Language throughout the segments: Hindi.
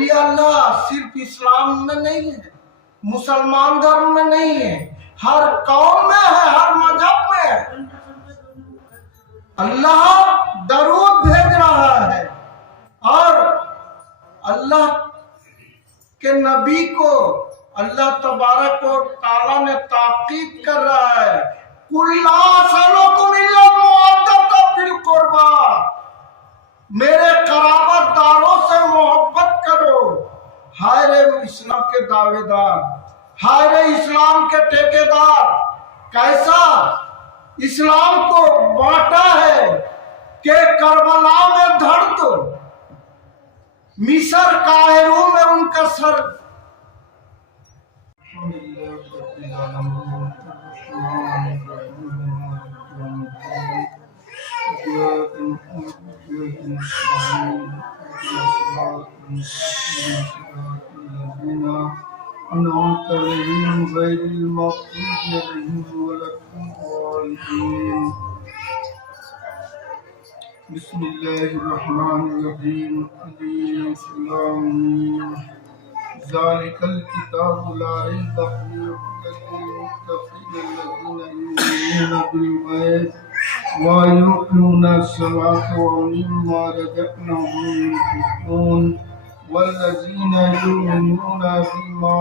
औलिया अल्लाह सिर्फ इस्लाम में नहीं है, मुसलमान धर्म में नहीं है, हर कौम में है, हर मजहब में है। अल्लाह दरूद भेज रहा है और अल्लाह के नबी को अल्लाह तबारक व तआला ने ताकीद कर रहा है, कुल्ला सलोकुम इल्ला मवद्दता फिल कुर्बा, मेरे कराबतदारों से मोहब्बत करो। हाय रे इस्लाम के दावेदार, हाय रे इस्लाम के ठेकेदार, कैसा इस्लाम को बांटा है कि करबला में धड़ दो, मिस्र काहिरो में उनका सर। बिस्मिल्लाहिर्रहमानिर्रहीम। ज़ालिकल किताबु ला रैब फीहि हुदल लिल मुत्तक़ीन अल्लज़ीना युमिनूना बिल गैब व युक़ीमूना अस्सलाता व मिम्मा रज़क़नाहुम यunfiqून वल्लज़ीना युमिनूना बिमा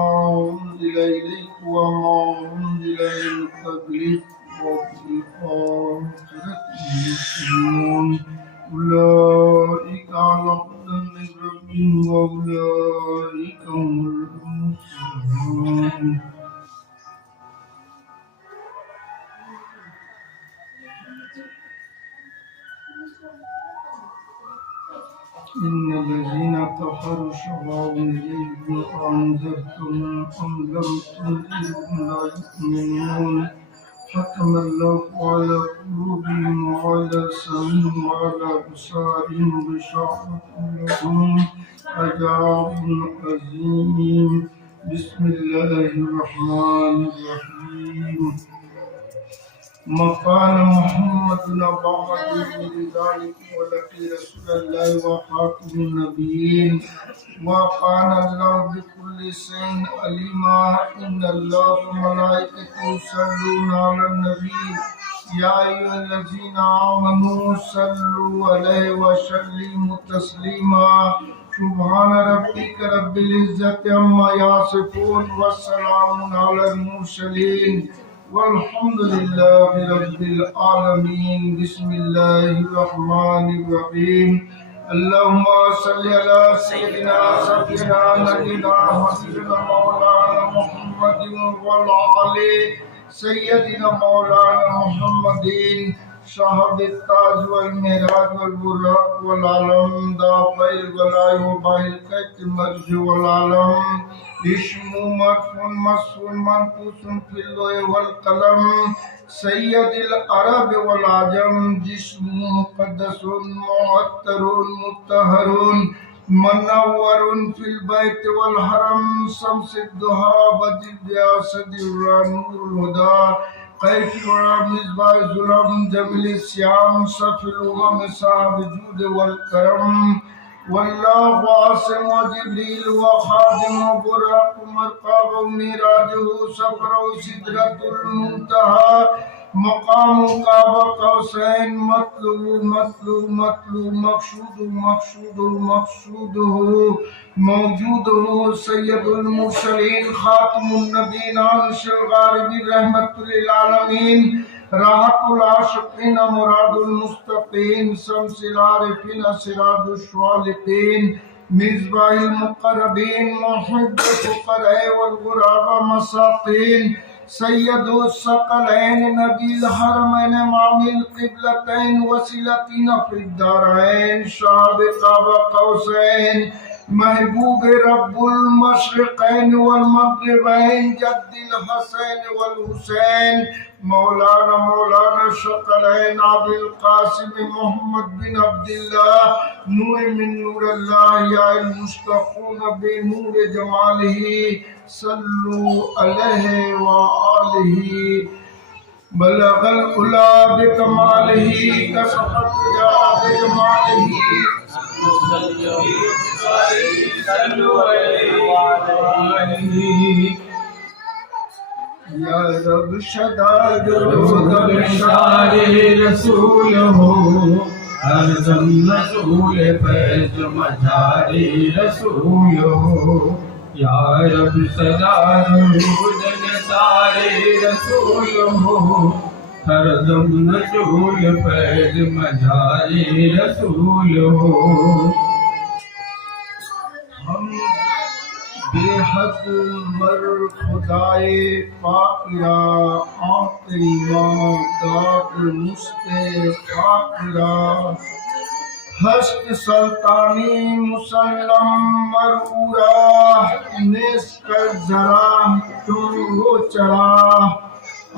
उन्ज़िला इलैका व मा उन्ज़िला मिन क़ब्लिक व बिल आखिरति युक़िनून उलाइका अला हुदन मिन रब्बिहिम व उलाइका हुमुल मुफ़्लिहून। इन्नल्लज़ीना कफ़रू सवाउन अलैहिम अअन्ज़रतहुम अम लम तुनज़िरहुम ला युमिनून ख़तमल्लाहु अला क़ुलूबिहिम व अला समइहिम व अला अबसारिहिम ग़िशावतुन लहुम अज़ाबुन अज़ीम। बिस्मिल्लाहिर्रहमानिर्रहीम। मकान मुहम्मदुन अबअदु मिन ज़ालिका वलक़ी रसूलल्लाहि व ख़ातमुन नबिय्यीन व कान अल्लाहु बिकुल्लि शैइन अलीमा। इन्नल्लाहा व मलाइकतहु युसल्लूना अलन नबी या अय्युहल्लज़ीना आमनू सल्लु अलैहि व सल्लिमू तस्लीमा। सुब्हान रब्बिका रब्बिल इज़्ज़ति अम्मा यासिफून व सलामुन अलल मुरसलीन वल्हम्दुलिल्लाहि रब्बिल आलमीन। बिस्मिल्लाहिर्रहमानिर्रहीम। अल्लाहुम्मा सल्लि अला सय्यिदिना सय्यिदिना नबीना हबीबना मौलाना मुहम्मदिन व अला आलि सय्यिदिना मौलाना मुहम्मदिन साहिब ताज वल मिराज वल बुराक वल आलम दाफिल वलाई व बाहिल कैत मर्ज वल आलम इस्मु मरफून मसफून मनकूसन फिल लोह वल कलम सय्यदिल अरब वल आजम जिस्मु मुक़द्दसुन मुअत्तरुन मुत्तहरुन मनव्वरुन फिल बैत वल हरम शम्सुद दुहा बदिया सदिर नूरुल हुदा कैफ वरा मिसबाह जुलम जमील श्याम सफिल उमम साहब जूद वल करम वल्लाहु वासिम व जिब्रील व खादिम व बुराक मरकाब व मिराजुहु सफर सिदरतुल मुंतहा मकाम काबा कौसैन मतलू मतलू मतलू मकसूद मकसूद मकसूदहु मौजूदहु सय्यदुल मुरसलीन खातमुन नबीन अनशल गारिबी रहमतुल लिल आलमीन राहतुल आशिकीन मुरादुल मुस्तकीन शम्सिल आरिफीन सिराजुश स्वालिहीन मिसबाहिल मुक़र्रबीन मुहिब्बुल फुक़रा वल गुराबा मसाकीन सय्यदुस सकलैन नबील हरमैन मामिल क़िबलतैन वसीलतीन फिद दारैन शाब काबा कौसैन महबूब रब्बुल मशरिक़ैन वल मग़रिबैन जद्दिल हसैन वल हुसैन मौलाना शकलैन अबिल क़ासिम मोहम्मद बिन अब्दुल्लाह नूर मिन नूरिल्लाह या मुस्तक़ून बि नूर जमालिही सल्लु अलैहि व आलिही बलगल उला बिकमालिही कसफ़त जा बिजमालिही या रब सदा दरूद बेशारे रसूल हो, हरदम रसूल फैज मझारे रसूल हो। या रब सदा दरूद बेशारे रसूल हो, हरदम रसूल फैज मझारे रसूल हो। हम बेहद मर खुदाए पाकिरा आकरीमा दाद मुस्ते पाकिरा हस्त सल्तानी मुसल्लम मरऊरा नेस्कर जरा तुम हो चरा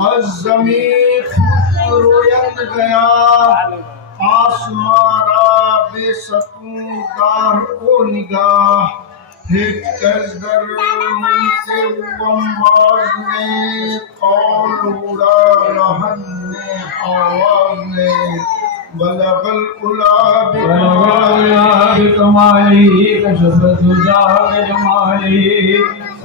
अज़मी रोयत गया आसमारा बेसकून दार को निगाह हिट कज़दर मुनके बम्बाज ने कौल उड़ा रहन ने आवाज ने बलगल उला बिकमाली कशफत जाग जमाली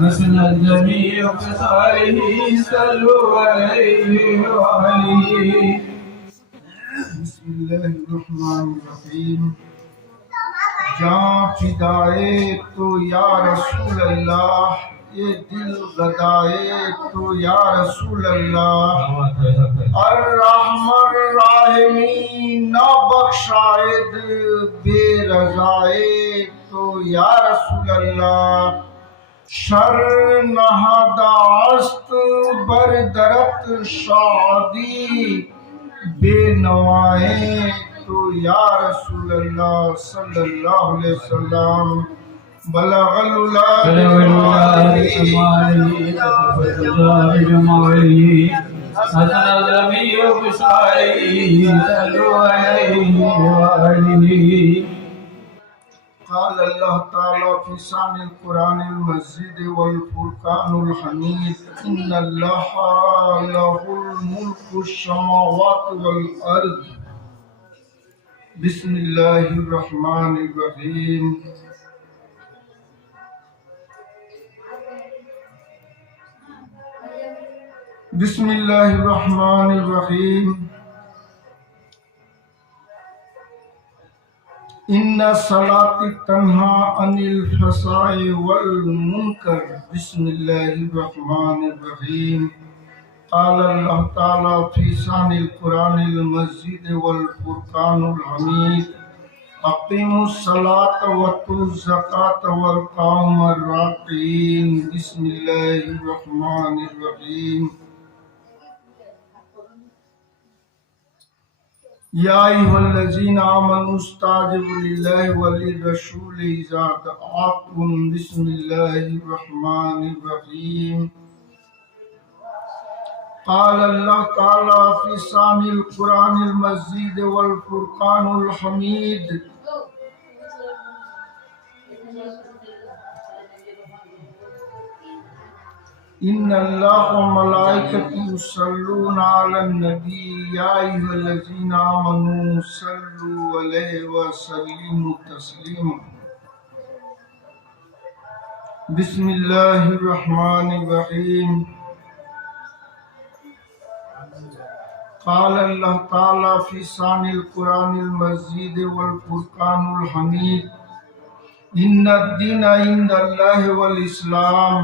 हसनत जमीअ ख़सालिही सल्लु अलैहि वालिही। बिस्मिल्लाहिर्रहमानिर्रहीम। जान फिदाए तो या रसूल अल्लाह, ये दिल गदाए तो या रसूल अल्लाह। अर्रहमान राहिमीन ना बख्शायद बेरज़ाए तो या रसूल अल्लाह। शर नहादास्त बरदरत शादी बेनवाए तो या रसूल अल्लाह सल्लल्लाहु अलैहि वसल्लम। बलगल उला क़ाल अल्लाह ताला फ़ी शानिल क़ुरानिल मजीद वल फ़ुरक़ानिल हमीद। इन्नल्लाहा लहुल मुल्कुश समावाति वल अर्ज़। बिस्मिल्लाहिर्रहमानिर्रहीम। बिस्मिल्लाहिर्रहमानिर्रहीम। इन्ना सलाती तन्हा अनिल फसाए वल मुनकर। बिस्मिल्लाहिर्रहमानिर्रहीम। क़ाल अल्लाह ताला फ़ी शानिल क़ुरानिल मजीद वल फ़ुरक़ानिल हमीद। अक़ीमुस सलात वतुज़ ज़कात वरकाऊ मर्राकीन। बिस्मिल्लाहिर्रहमानिर्रहीम। या अय्युहल्लज़ीना आमनू इस्ताजिबू लिल्लाहि व लिर्रसूलि इज़ा दआकुम। बिस्मिल्लाहिर्रहमानिर्रहीम। क़ाल अल्लाह ताला फ़ी शानिल क़ुरानिल मजीद वल फ़ुरक़ानिल हमीद। इन्नल्लाह व मलाइकतहु युसल्लूना अलन नबी या अय्युहल्लज़ीना आमनू सल्लु अलैहि व सल्लिमू तस्लीमा। बिस्मिल्लाहिर्रहमानिर्रहीम। क़ाल अल्लाह ताला फ़ी शानिल क़ुरानिल मजीद वल फ़ुरक़ानिल हमीद। इन्नद-दीना इंदल्लाहि वल इस्लाम।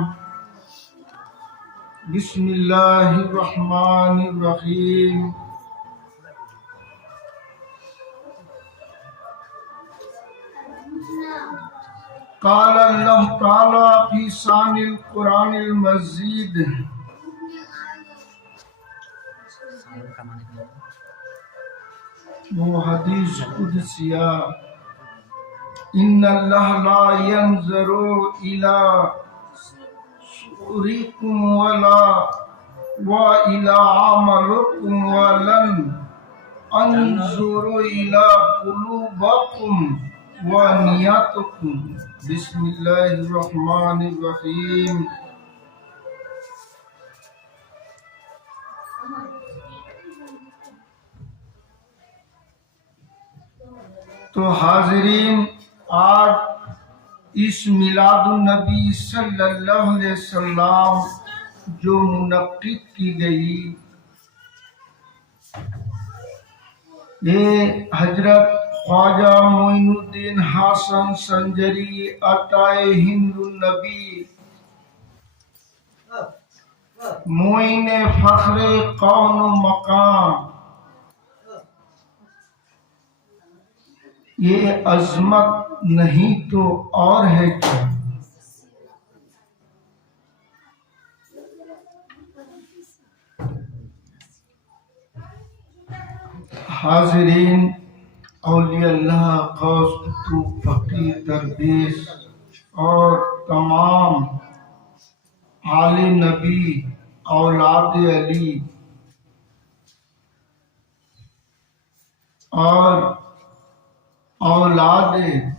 बिस्मिल्लाहिर्रहमानिर्रहीम। क़ाल अल्लाह ताला फ़ी शानिल क़ुरानिल मजीद। वो हदीस कुदसिया। इन्नल्लाह ला यंज़ुरु इला सुरीकुम वला व इला अमलिकुम वलन अंजुरु इला कुलूबिकुम व नियतिकुम। बिस्मिल्लाहिर्रहमानिर्रहीम। तो हाज़रीन, आज इस मिलादुन नबी सल्लल्लाहु अलैहि वसल्लम जो मुनक्किद की गई, ये हजरत ख्वाजा मोइनुद्दीन हासन संजरी अताए हिंदुन नबी मोइने फख्रे कौन मकाम, ये अजमत नहीं तो और है क्या। हाजिरीन, औलिया अल्लाह, गौस, कुतुब, फकीर, दरवेश और तमाम आले नबी, औलाद अली और औलाद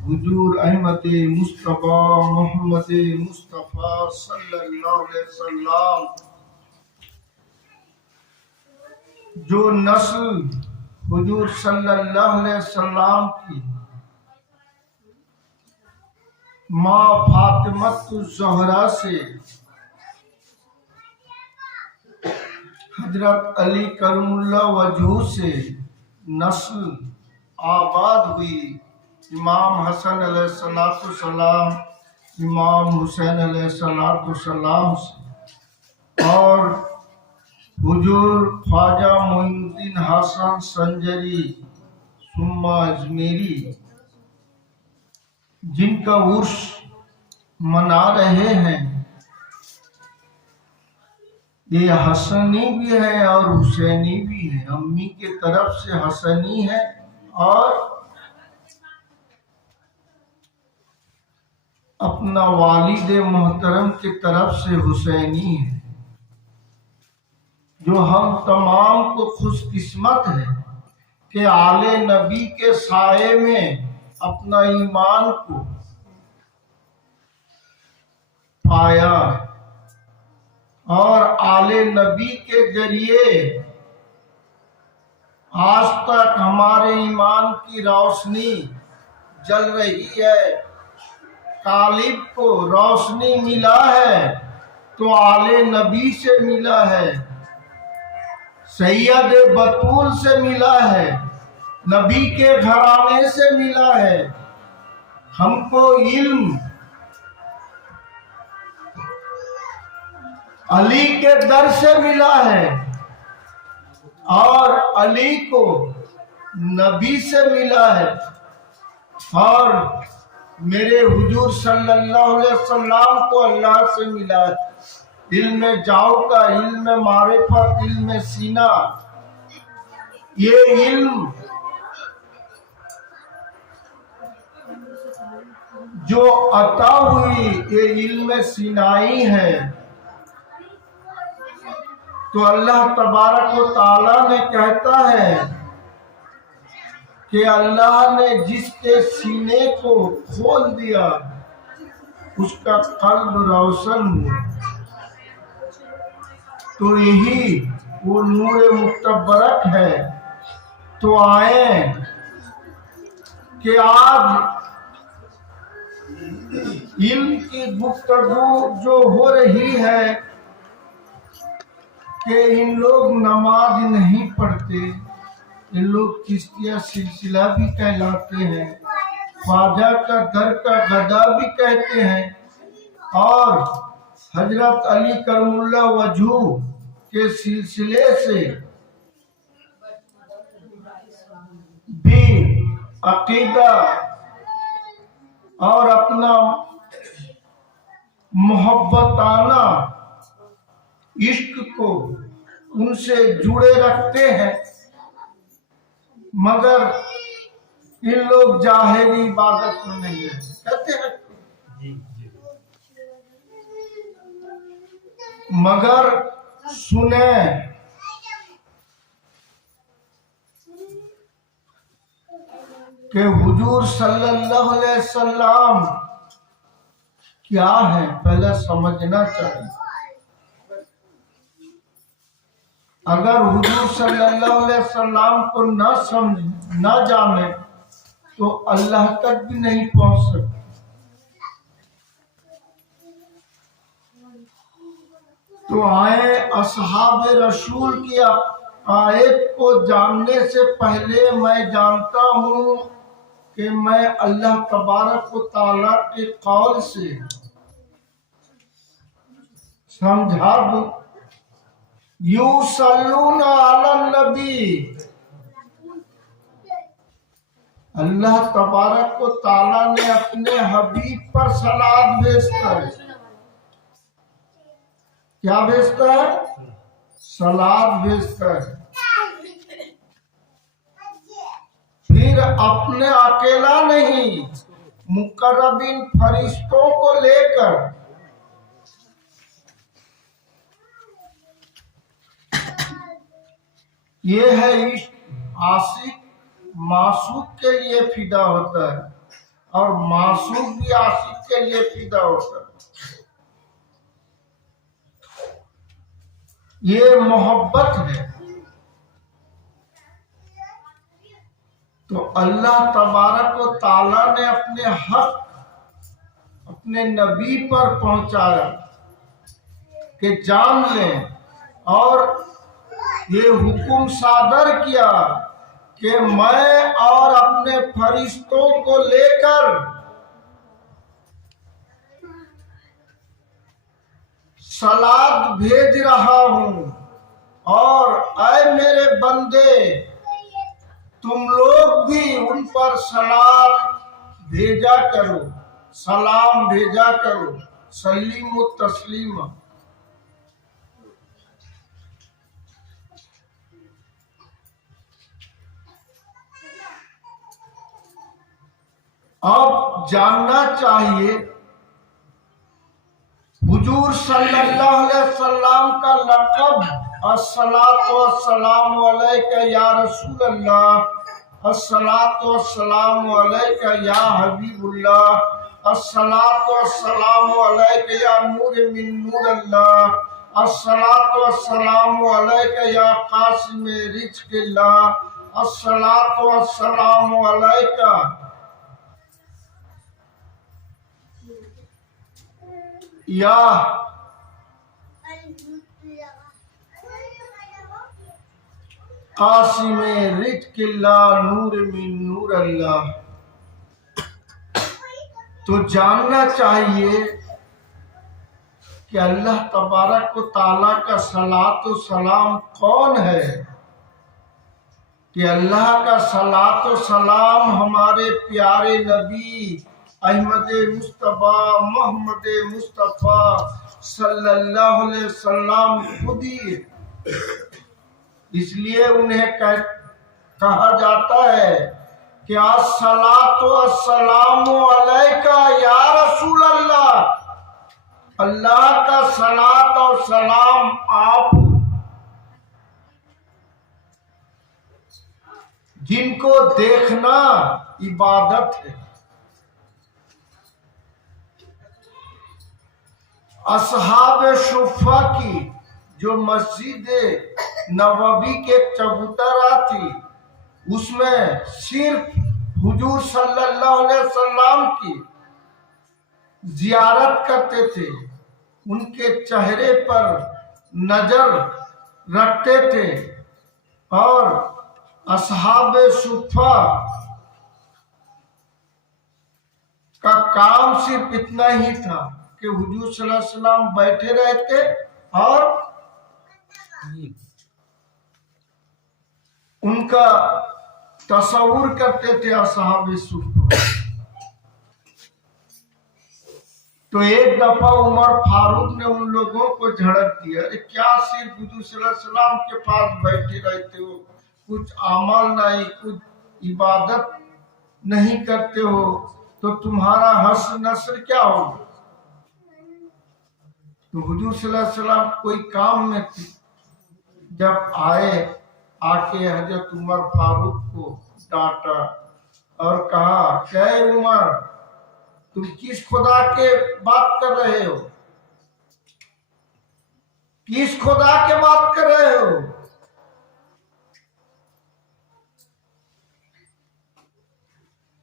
हुजूर अहमद मुस्तफ़ा मोहम्मद मुस्तफ़ा सल्लल्लाहु अलैहि वसल्लम, जो नस्ल हुजूर सल्लल्लाहु अलैहि वसल्लम की माँ फातिमतुज़ ज़हरा से हजरत अली करमुल्लाह वजहू से नस्ल आबाद हुई, इमाम हसन अलैहिस्सलाम, इमाम हुसैन अलैहिस्सलाम से, और हुजूर ख्वाजा मोइनुद्दीन हासन संजरी सुम्मा अजमेरी, जिनका उर्स मना रहे हैं, ये हसनी भी है और हुसैनी भी है। अम्मी के तरफ से हसनी है और अपना वालिद मोहतरम की तरफ से हुसैनी है। जो हम तमाम को खुशकिस्मत है कि आले नबी के साये में अपना ईमान को पाया और आले नबी के जरिए आज तक हमारे ईमान की रोशनी जल रही है। तालिब को रोशनी मिला है तो आले नबी से मिला है, सैयद बतूल से मिला है, नबी के घराने से मिला है। हमको इल्म अली के दर से मिला है और अली को नबी से मिला है, और मेरे हुजूर सल्लल्लाहु अलैहि वसल्लम को अल्लाह से मिला है। इल्म जाओका, इल्म मारिफत, इल्म सीना, ये इल्म जो अता हुई, ये इल्म सीनाई है। तो अल्लाह तबारक व तआला ने कहता है कि अल्लाह ने जिसके सीने को खोल दिया उसका कल्ब रोशन हुआ। तो यही वो नूर मुतबरक है। तो आए कि आज इल्म की गुफ्तगू जो हो रही है कि इन लोग नमाज नहीं पढ़ते, इन लोग चिश्तिया सिलसिला भी कहलाते हैं, ख्वाजा का दर का गदा भी कहते हैं, और हजरत अली करमुल्लाह वजहू के सिलसिले से भी अकीदा और अपना मोहब्बताना इश्क को उनसे जुड़े रखते हैं। मगर इन लोग जाहिरी इबादत में नहीं है, कहते हैं। मगर सुने कि हुजूर सल्लल्लाहु अलैहि वसल्लम क्या है, पहले समझना चाहिए। अगर हुजूर सल्लल्लाहु अलैहि वसल्लम को न समझ न जाने तो अल्लाह तक भी नहीं पहुंच सकते। तो आए असहाब रसूल की आयत को जानने से पहले मैं जानता हूं कि मैं अल्लाह तबारक व तआला के कौल से समझा दूं। युसल्लूना अलन नबी, अल्लाह तबारक व तआला ने अपने हबीब पर सलात भेजता है। क्या भेजता है? सलात भेजता है। फिर अपने अकेला नहीं, मुकर्रबीन फरिश्तों को लेकर ये है इश्क। आशिक मासूक के लिए फिदा होता है और मासूक भी आशिक के लिए फिदा होता है। ये मोहब्बत है। तो अल्लाह तबारक व ताला ने अपने हक अपने नबी पर पहुंचाया कि जान लें, और ये हुक्म सादर किया कि मैं और अपने फरिश्तों को लेकर सलात भेज रहा हूं, और ऐ मेरे बंदे तुम लोग भी उन पर सलात भेजा करो, सलाम भेजा करो, सलीम तस्लीमा। अब जानना चाहिए हुजूर सल्लल्लाहु अलैहि वसल्लम का लक़ब अस्सलातु वस्सलामु अलैका या रसूल अल्लाह, अस्सलातु वस्सलामु अलैका या हबीबुल्लाह, अस्सलातु वस्सलामु अलैका या नूर मिन नूर अल्लाह, अस्सलातु वस्सलामु अलैका या कासिम रिज़्क़िल्लाह, अस्सलातु वस्सलामु अलैका या कासिम रिज़्क़िल्लाह नूर मिन नूर अल्लाह। तो जानना चाहिए कि अल्लाह तबारक व ताला का सलात व सलाम कौन है। कि अल्लाह का सलात व सलाम हमारे प्यारे नबी अहमद मुस्तफ़ा मोहम्मद मुस्तफ़ा सल्लल्लाहु अलैहि वसल्लम खुद ही, इसलिए उन्हें कहा जाता है कि अस्सलातु वस्सलामु अलैका या रसूल अल्लाह, अल्लाह का सलात और सलाम आप जिनको देखना इबादत है। असहाब सुफ़ा की जो मस्जिद नबवी के चबूतरा थी, उसमें सिर्फ हुजूर सल्लल्लाहु अलैहि वसल्लम की जियारत करते थे, उनके चेहरे पर नजर रखते थे। और असहाब सुफ़ा का काम सिर्फ इतना ही था कि हुजूर सल्लल्लाहु अलैहि वसल्लम बैठे रहते और उनका तस्वुर करते थे असहाब सुफ़ा। तो एक दफा उमर फारूक ने उन लोगों को झड़क दिया, अरे क्या सिर्फ हुजूर सल्लल्लाहु अलैहि वसल्लम के पास बैठे रहते हो, कुछ अमल नहीं, कुछ इबादत नहीं करते हो, तो तुम्हारा हश्र नस्र क्या होगा। तो हुजूर सल्लल्लाहु अलैहि वसल्लम कोई काम में थे, जब आके हजरत उमर फारूक को डांटा और कहा, क्या उमर तुम किस खुदा के बात कर रहे हो, किस खुदा के बात कर रहे हो।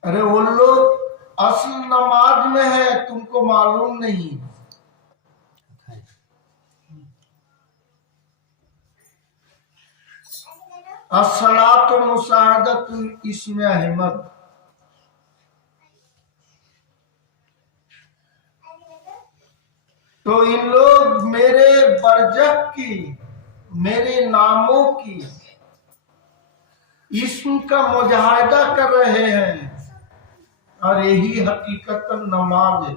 अरे वो लोग असल नमाज में है, तुमको मालूम नहीं। अस्सलातु मुसाहदतुन इसमें अहमद। तो इन लोग मेरे बरजक की, मेरे नामों की इस्म का मुजाहिदा कर रहे हैं, और यही हकीकतन नमाज है।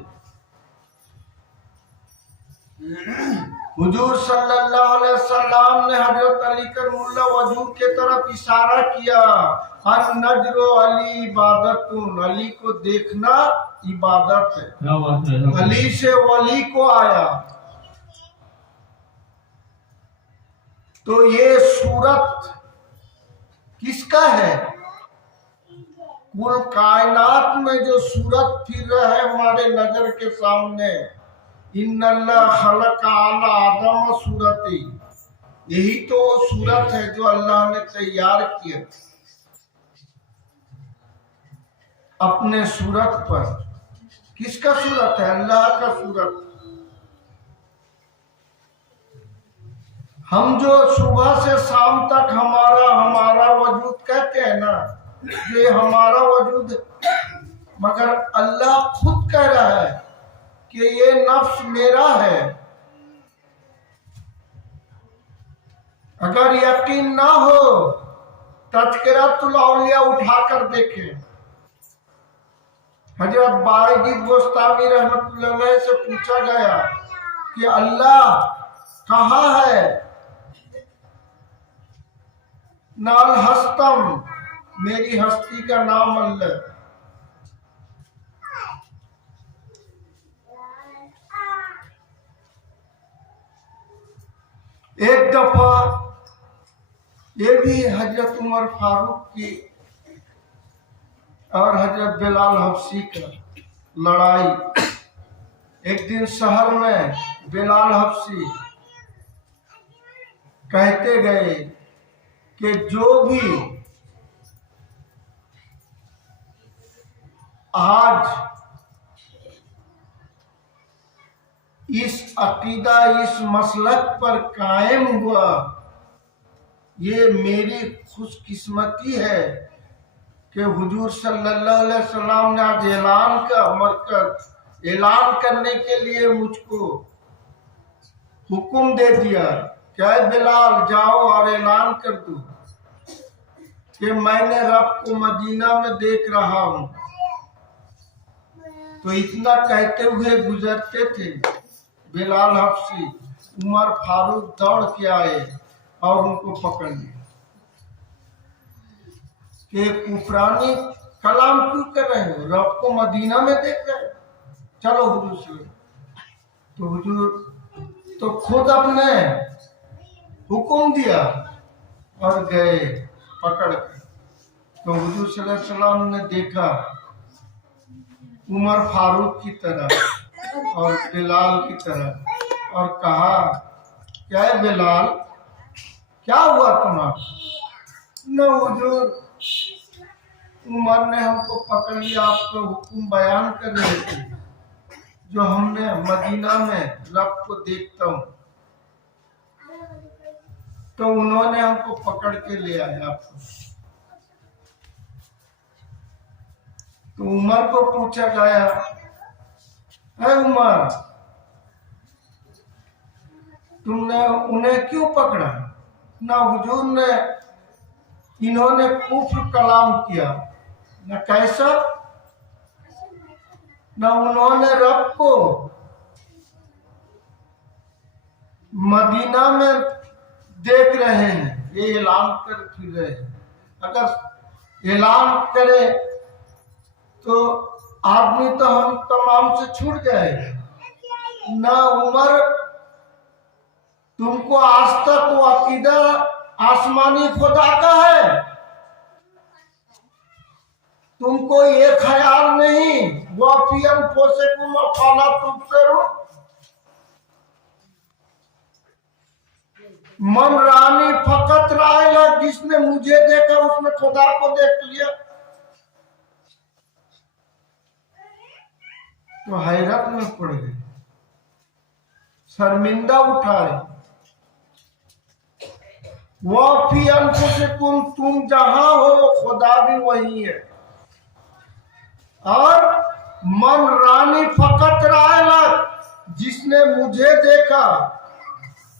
हुजूर सल्लल्लाहु अलैहि वसल्लम ने हजरत अली करमुल्लाह वजूद के तरफ इशारा किया, अन नजरो अली इबादतुन, अली को देखना इबादत है। अली से वली को आया। तो ये सूरत किसका है? कुल कायनात में जो सूरत फिर रहा है हमारे नजर के सामने, इन्नल्लाह खलक़ आला आदम सूरती, यही तो सूरत है जो अल्लाह ने तैयार किया अपने सूरत पर। किसका सूरत है? अल्लाह का सूरत। हम जो सुबह से शाम तक हमारा वजूद कहते हैं ना, ये हमारा वजूद, मगर अल्लाह खुद कह रहा है कि ये नफ्स मेरा है। अगर यकीन ना हो, तज़किरतुल औलिया उठाकर देखें। हजरत बायजीद गोस्तामी रहमतुल्लाह अलैह से पूछा गया कि अल्लाह कहाँ है? नाल हस्तम, मेरी हस्ती का नाम अल्लाह। एक दफा ये भी हजरत उमर फारूक की और हजरत बिलाल हबशी का लड़ाई। एक दिन शहर में बिलाल हबशी कहते गए कि जो भी आज इस अकीदा, इस मसलक पर कायम हुआ, ये मेरी खुशकिस्मती है कि हुजूर सल्लल्लाहु अलैहि वसल्लम ने आज ऐलान करने के लिए मुझको हुक्म दे दिया। क्या बिलाल जाओ और ऐलान कर दो कि मैंने रब को मदीना में देख रहा हूं। तो इतना कहते हुए गुजरते थे बिलाल हबशी, उमर फारूक दौड़ के आए और उनको पकड़ लिया कि कुफरानी कलाम क्यों कर रहे हो? रब को मदीना में देख रहे, चलो हुजूर से। तो हुजूर तो खुद अपने हुक्म दिया और गए पकड़ के। तो हुजूर सल्लल्लाहु अलैहि वसल्लम ने देखा उमर फारूक की तरह और बिलाल की तरह और कहा, क्या है बिलाल, क्या हुआ तुम्हारा? न हुजूर, उमर ने हमको पकड़ लिया, आपका हुक्म बयान कर रहे थे जो हमने मदीना में रब को देखता हूँ, तो उन्होंने हमको पकड़ के ले आया आपको। तो उमर को पूछा गया, है उमर, तुमने उन्हें क्यों पकड़ा? ना हुजूर ने, इन्होंने कुफ्र कलाम किया, न कैसा, न उन्होंने रब को मदीना में देख रहे हैं, ये ऐलान कर फिर रहे हैं। अगर ऐलान करे तो आदमी तो हम तमाम से छूट जाएगा। ना उमर, तुमको आज तक वो अकीदा आसमानी खुदा का है, तुमको ये ख्याल नहीं वो पियन फोसे को मफाला तुमसे रो मन रानी फकत रायला, जिसने मुझे देखा उसने खुदा को देख लिया। तो हैरत में पड़ गए, शर्मिंदा उठाए। वह फी अनफुसिकुम, तुम जहां हो खुदा भी वही है। और मन रानी फकत रायलत, जिसने मुझे देखा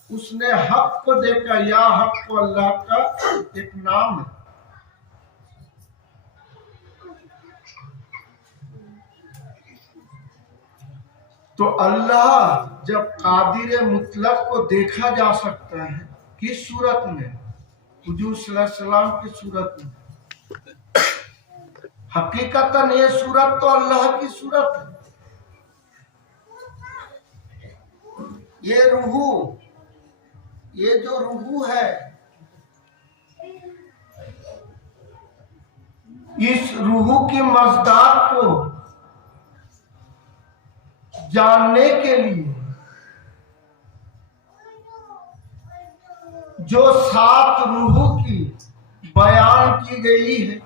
उसने हक को देखा। या हक को अल्लाह का एक नाम है। तो अल्लाह जब कादिर मुतलक को देखा जा सकता है, किस सूरत में? हुजूर सल्लल्लाहु अलैहि वसल्लम की सूरत में। हकीकतन ये सूरत तो अल्लाह की सूरत है। ये रूहू, ये जो रूहू है, इस रूहू की मज़दार को जानने के लिए जो 7 रूहों की बयान की गई है,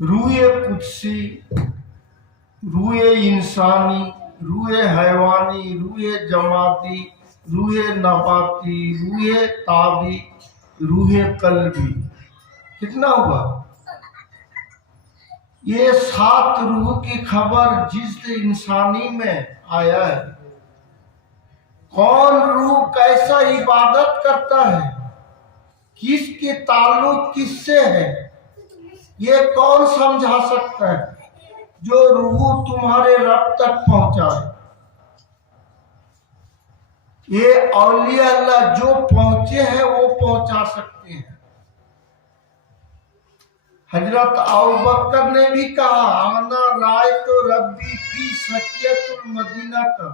रूहे कुदसी, रूहे इंसानी, रूहे हैवानी, रूहे जमाती, रूहे नबाती, रूहे ताबी, रूहे कल्बी, कितना हुआ? ये 7 रूह की खबर जिस इंसानी में आया है। कौन रूह कैसा इबादत करता है, किसके ताल्लुक किससे है, ये कौन समझा सकता है? जो रूह तुम्हारे रब तक पहुंचाए। ये औलिया अल्लाह जो पहुंचे हैं वो पहुंचा सकते हैं। हजरत अबू बकर ने भी कहा, आना राय तो रब्बी फी सकियतुल मदीना का,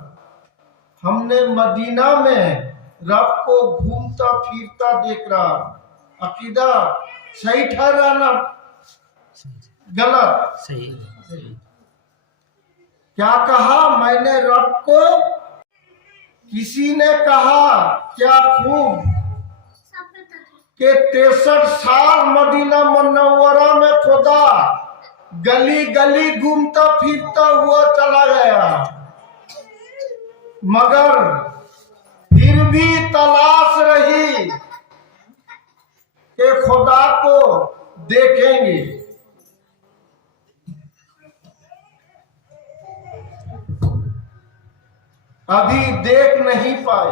हमने मदीना में रब को घूमता फिरता देख रहा। अकीदा सही ठहरा ना गलत? सही। क्या कहा? मैंने रब को, किसी ने कहा क्या खूब के 63 साल मदीना मुनव्वरा में खुदा गली गली घूमता फिरता हुआ चला गया, मगर फिर भी तलाश रही कि खुदा को देखेंगे। अभी देख नहीं पाए।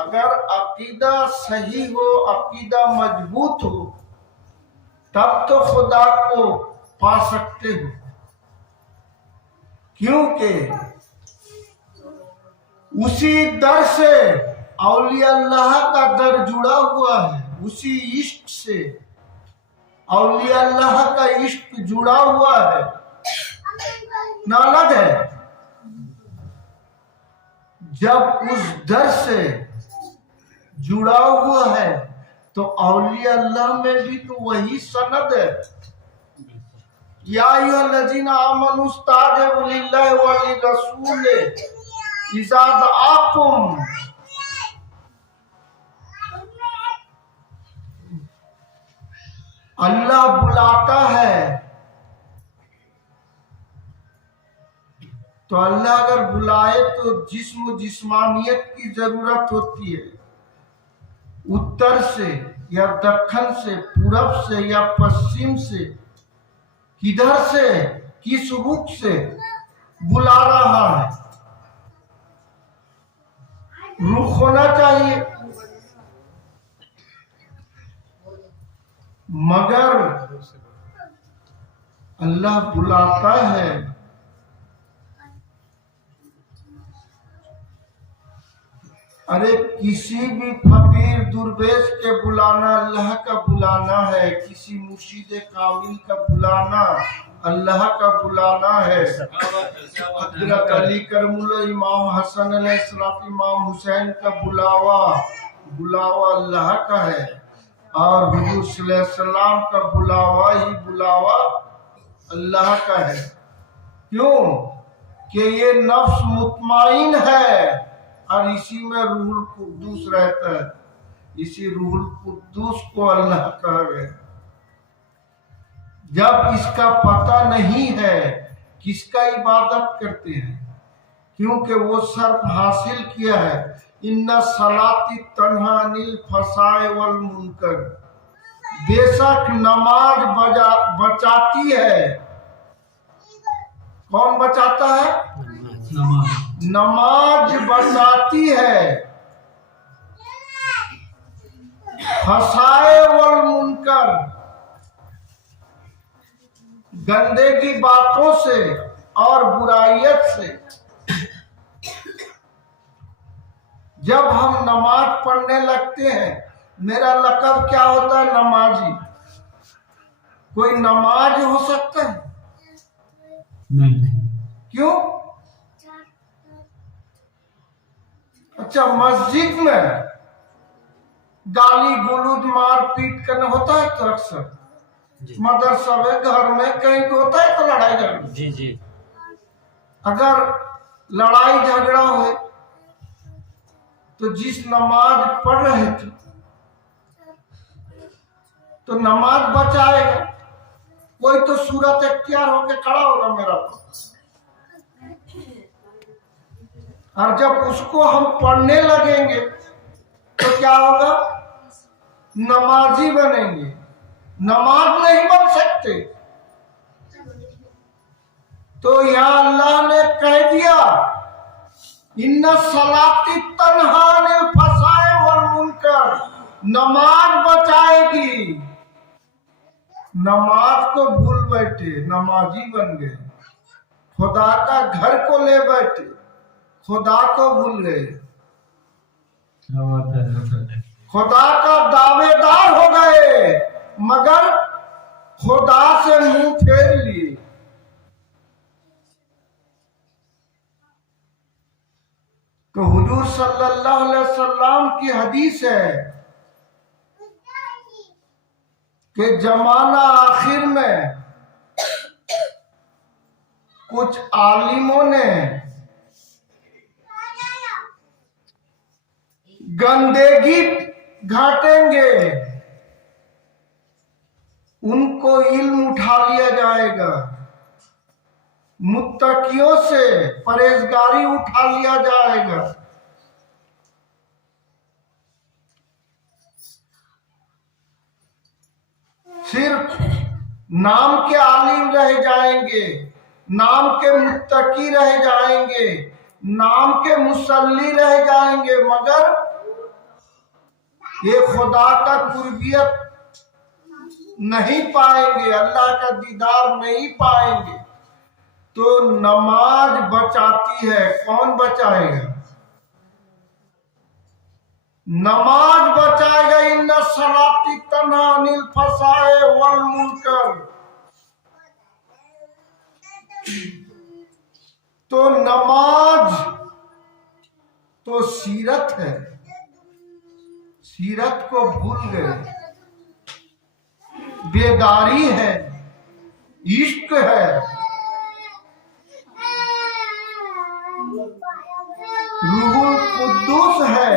अगर अकीदा सही हो, अकीदा मजबूत हो, तब तो खुदा को पा सकते हो। क्योंकि उसी दर से औलिया अल्लाह का दर जुड़ा हुआ है, उसी इश्क से औलिया अल्लाह का इश्क जुड़ा हुआ है, ना अलग है। जब उस दर से जुड़ा हुआ है तो औलिया अल्लाह में भी तो वही सनद है। या अय्युहल्लज़ीना आमनू इस्ताजीबू लिल्लाहि व लिर्रसूल इज़ा दआकुम, अल्लाह बुलाता है तो अल्लाह अगर बुलाए तो जिस्म जिस्मानियत की जरूरत होती है। उत्तर से या दक्षिण से, पूरब से या पश्चिम से, किधर से, किस रूप से बुला रहा है, रुख होना चाहिए। मगर अल्लाह बुलाता है अरे किसी भी फकीर दुर्वेश के बुलाना अल्लाह का बुलाना है, किसी मुर्शिद कामिल का बुलाना अल्लाह का बुलाना है। हज़रत अली करमुल्लाह, इमाम हसन अलैहिस्सलाम, इमाम हुसैन का बुलावा अल्लाह का है, और हुजूर सल्लल्लाहु अलैहि वसल्लम का बुलावा ही बुलावा अल्लाह का है। क्यों? कि ये नफ्स मुतमाइन है और इसी में रूहुल कुद्दूस रहता है। इसी रूहुल कुद्दूस को अल्लाह कहा गया। जब इसका पता नहीं है किसका इबादत करते हैं, क्योंकि वो सर्फ हासिल किया है इन्ना सलाती तन्हा अनिल फसाए वल मुनकर, बेशक नमाज बचाती है। कौन बचाता है? नमाज बचाती है फसाए वल मुनकर, गंदे की बातों से और बुराइयत से। जब हम नमाज पढ़ने लगते हैं, मेरा लक़ब क्या होता है? नमाजी। कोई नमाज हो सकता है? नहीं। क्यों? अच्छा, मस्जिद में गाली गलौज मार पीट करना होता है तो अक्सर मदरसा में, घर में कहीं पे होता है तो लड़ाई झगड़ा। जी जी। अगर लड़ाई झगड़ा हो तो जिस नमाज पढ़ रहे थे तो नमाज बचाएगा, कोई तो सूरत इख्तियार होके खड़ा होगा मेरा पास, और जब उसको हम पढ़ने लगेंगे तो क्या होगा? नमाजी बनेंगे। नमाज नहीं बन सकते। तो यहाँ अल्लाह ने कह दिया इन्ना सलाती तन्हा अनिल फसाए वल मुनकर, नमाज बचाएगी। नमाज को भूल बैठे, नमाजी बन गए। खुदा का घर को ले बैठे, खुदा को भूल गए। खुदा का दावेदार हो गए, मगर खुदा से मुंह फेर लिए। तो हुजूर सल्लल्लाहु अलैहि वसल्लम की हदीस है कि जमाना आखिर में कुछ आलिमों ने गंदगी घाटेंगे, उनको इल्म उठा लिया जाएगा, मुत्तकियों से परहेजगारी उठा लिया जाएगा। सिर्फ नाम के आलिम रह जाएंगे, नाम के मुत्तकी रह जाएंगे, नाम के मुसल्ली रह जाएंगे, मगर ये खुदा का कुर्बियत नहीं पाएंगे, अल्लाह का दीदार नहीं पाएंगे। तो नमाज बचाती है। कौन बचाएगा? नमाज बचाएगा। इन्ना सलाती तन्हा अनिल फसाए वल मुनकर। तो नमाज तो सीरत है, सीरत को भूल गए। बेदारी है, इश्क है, रूहुल कुद्दूस है,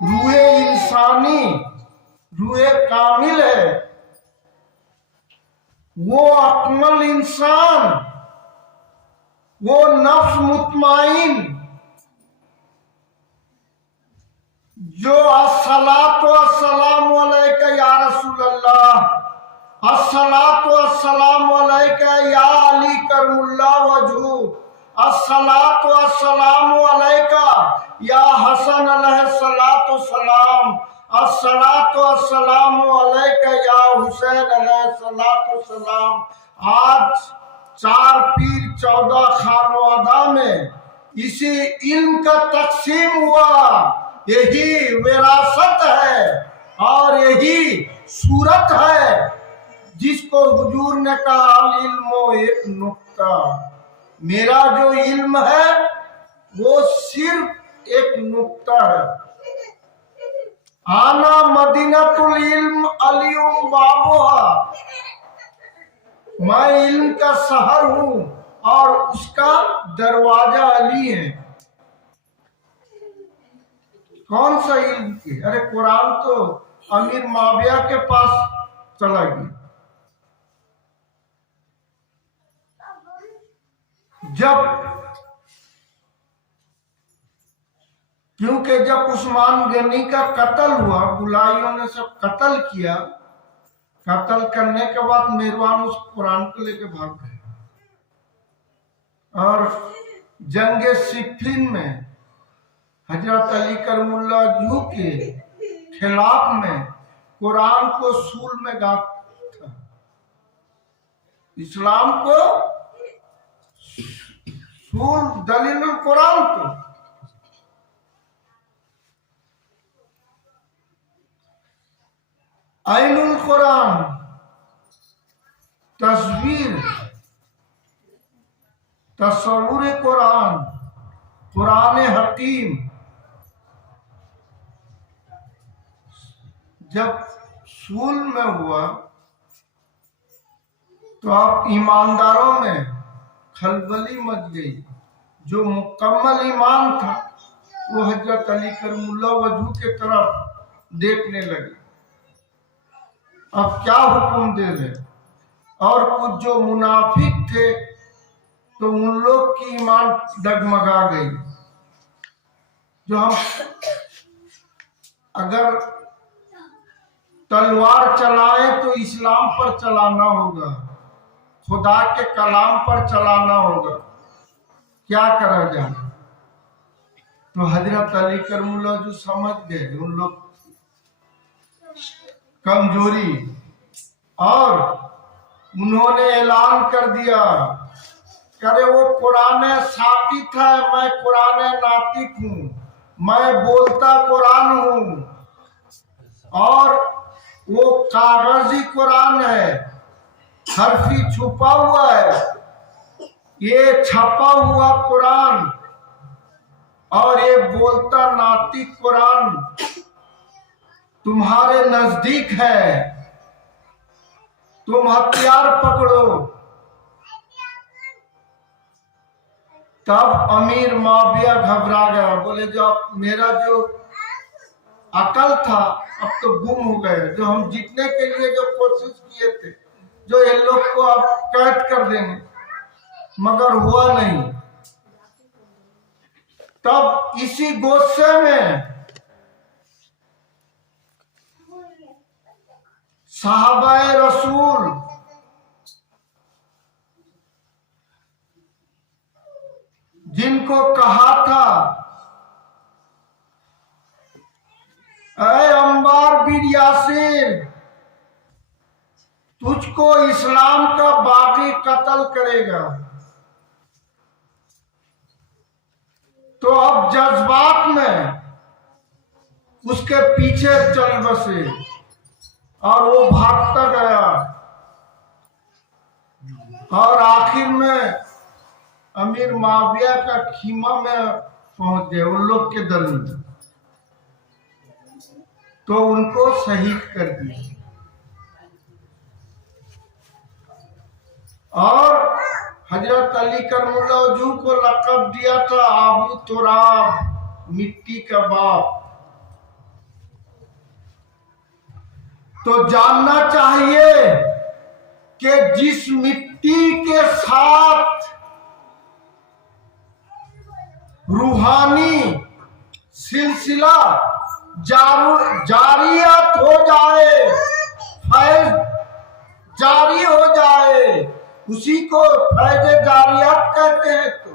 रूहे इंसानी, रूहे कामिल है। वो अकमल इंसान, वो नफ्स मुतमाइन जो अस्सलातु वस्सलामु अलैका या रसूल अल्लाह, अस्सलातु वस्सलामु अलैका या अली करमुल्लाह वजहू, अस्सलातु वस्सलामु अलैका या हसन अलैहिस्सलातु सलाम, अस्सलातु वस्सलामु अलैका या हुसैन अलैहिस्सलातु सलाम। आज 4 पीर 14 खानवादा में इसी इल्म का तकसीम हुआ। यही विरासत है और यही सूरत है जिसको हुजूर ने कहा अल इल्मो एक नुक्ता। मेरा जो इल्म है वो सिर्फ एक नुक्ता है। आना मदीनतुल इल्म अलियुम बाबुहा, मैं इल्म का शहर हूँ और उसका दरवाजा अली है। कौन सा इल्म की? अरे कुरान तो अमीर माविया के पास चला गया, जब क्योंकि जब उस्मान गनी का कत्ल हुआ, गुलाइयों ने सब कत्ल किया, कत्ल करने के बाद मेहरबान उस कुरान को लेके भाग गए और जंगे सिफिन में हजरत अली करमुल्लाह वजहू के खिलाफ में कुरान को सूल में गाड़ा था। इस्लाम को सूल दलीलुल कुरान तो आइनुल कुरान तस्वीर तस्वुर कुरान कुरान हकीम। जब सूल में हुआ तो आप ईमानदारों में खलबली मच गई। जो मुकम्मल ईमान था वो हजरत अली करमुल्लाह वजहू के तरफ देखने लगे, अब क्या हुक्म दे रहे। और कुछ जो मुनाफिक थे तो उन लोग की ईमान डगमगा गई। जो हम अगर तलवार चलाएं तो इस्लाम पर चलाना होगा, खुदा के कलाम पर चलाना होगा, क्या करा जाए। तो हजरत अली करमुल्लाह जो समझ गए उन लोग कमजोरी, और उन्होंने ऐलान कर दिया, करे वो कुरान साकित है, मैं कुरान नातिक हूं, मैं बोलता कुरान हूं, और वो कागजी कुरान है, हरफी छुपा हुआ है, ये छपा हुआ कुरान और ये बोलता नातिक कुरान तुम्हारे नजदीक है, तुम हथियार पकड़ो। तब अमीर माविया घबरा गया, बोले जो अब मेरा जो अकल था अब तो गुम हो गए, जो हम जीतने के लिए जो कोशिश किए थे, जो ये लोग को अब कैद कर देंगे, मगर हुआ नहीं। तब इसी गुस्से में साहबाए रसूल जिनको कहा था, ऐ अम्बार बिन यासिर, तुझको इस्लाम का बागी कत्ल करेगा, तो अब जज्बात में उसके पीछे चल बसे और वो भागता गया और आखिर में अमीर माविया का खीमा में पहुंच गए उन लोग के दल में, तो उनको शहीद कर दिया। और हजरत अली करमुल्लाह वजहू को लक़ब दिया था आबू तुराब, मिट्टी का बाप। तो जानना चाहिए कि जिस मिट्टी के साथ रूहानी सिलसिला जारियत हो जाए, फैज जारी हो जाए, उसी को फैज जारियत कहते हैं। तो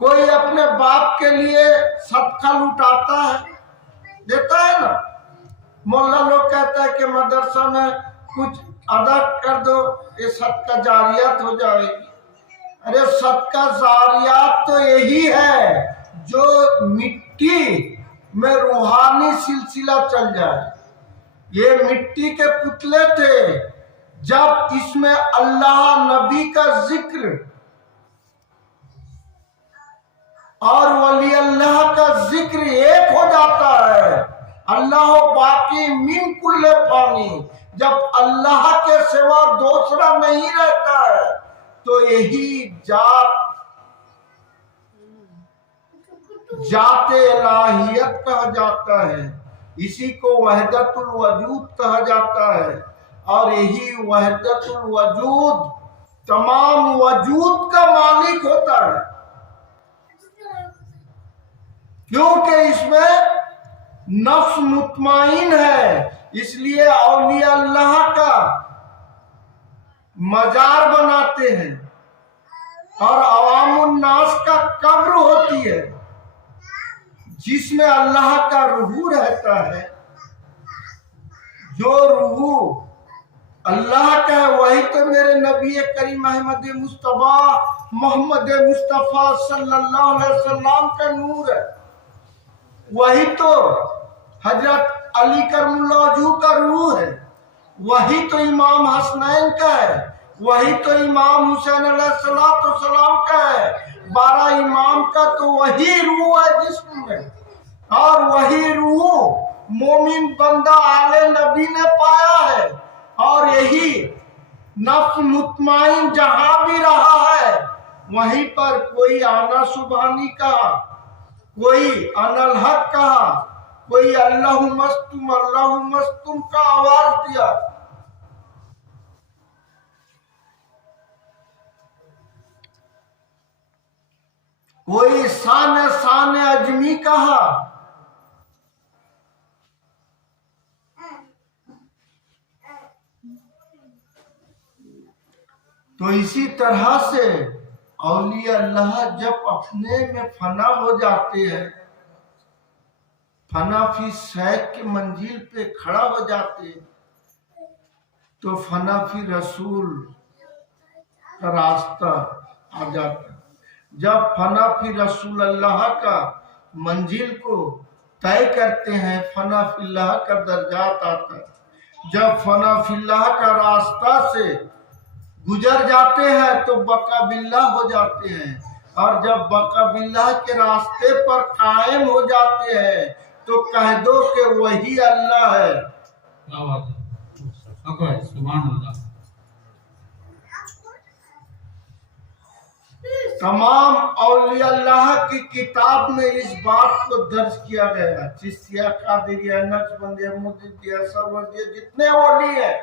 कोई अपने बाप के लिए सदका लुटाता है, देता है ना। मोल्ला लोग कहता है कि मदरसा में कुछ अदा कर दो, ये सदका जारियत हो जाएगी। अरे सदका जारियत तो यही है जो मिट्टी में रूहानी सिलसिला चल जाए। ये मिट्टी के पुतले थे, जब इसमें अल्लाह नबी का जिक्र और वली अल्लाह का जिक्र एक हो जाता है, अल्लाह बाकी मिन कुल्ले पानी, जब अल्लाह के सिवा दूसरा नहीं रहता है, तो यही जाते इलाहियत कहा जाता है। इसी को वहदतुल वजूद कहा जाता है। और यही वहदतुल वजूद तमाम वजूद का मालिक होता है, क्योंकि इसमें नफ्स मुतमाइन है। इसलिए औलिया अल्लाह का मजार बनाते हैं और अवामुन नास का कब्र होती है जिसमें अल्लाह का रूह रहता है। जो रूह अल्लाह का है वही तो मेरे नबी करीम अहमद मुस्तफा मोहम्मद मुस्तफा सल्लल्लाहु अलैहि वसल्लम का नूर है। वही तो हजरत अली करमुल्लाहु का रूह है। वही तो इमाम हसनैन का है। वही तो इमाम हुसैन अलैहिस्सलाम का है। 12 इमाम का तो वही रूह है जिस्म में, और वही रूह मोमिन बंदा आले नबी ने पाया है। और यही नफ्स मुतमाइन जहां भी रहा है वहीं पर कोई आना सुबहानी कहा, कोई अनल हक कहा, कोई अल्लाह मस्तुम का आवाज दिया। कोई शान अजमी कहा। तो इसी तरह से औलिया अल्लाह जब अपने में फना हो जाते हैं, फना फी शैख की मंजिल पे खड़ा हो जाते हैं, तो फना फी रसूल का रास्ता आ जाता है। जब फना फी रसूल अल्लाह का मंजिल को तय करते हैं, फना फिल्लाह का दर्जात आता है। जब फना फिल्लाह का रास्ता से गुजर जाते हैं तो बका बिल्लाह हो जाते हैं, और जब बका बिल्लाह के रास्ते पर कायम हो जाते हैं तो कह दो कि वही अल्लाह है। क्या बात है, सुभान अल्लाह। तमाम औलिया अल्लाह की किताब में इस बात को दर्ज किया गया है। चिश्तिया, कादिरिया, नक्शबंदिया, मुरीदिया, सरवरिया, जितने औली है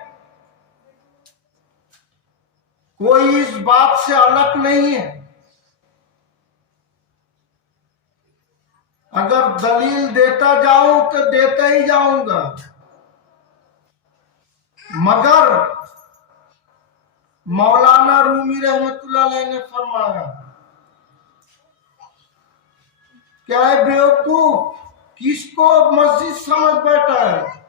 कोई इस बात से अलग नहीं है। अगर दलील देता जाऊं तो देता ही जाऊंगा, मगर मौलाना रूमी रहमतुल्लाह अलैह ने फरमाया, क्या है बेवकूफ, किसको मस्जिद समझ बैठा है?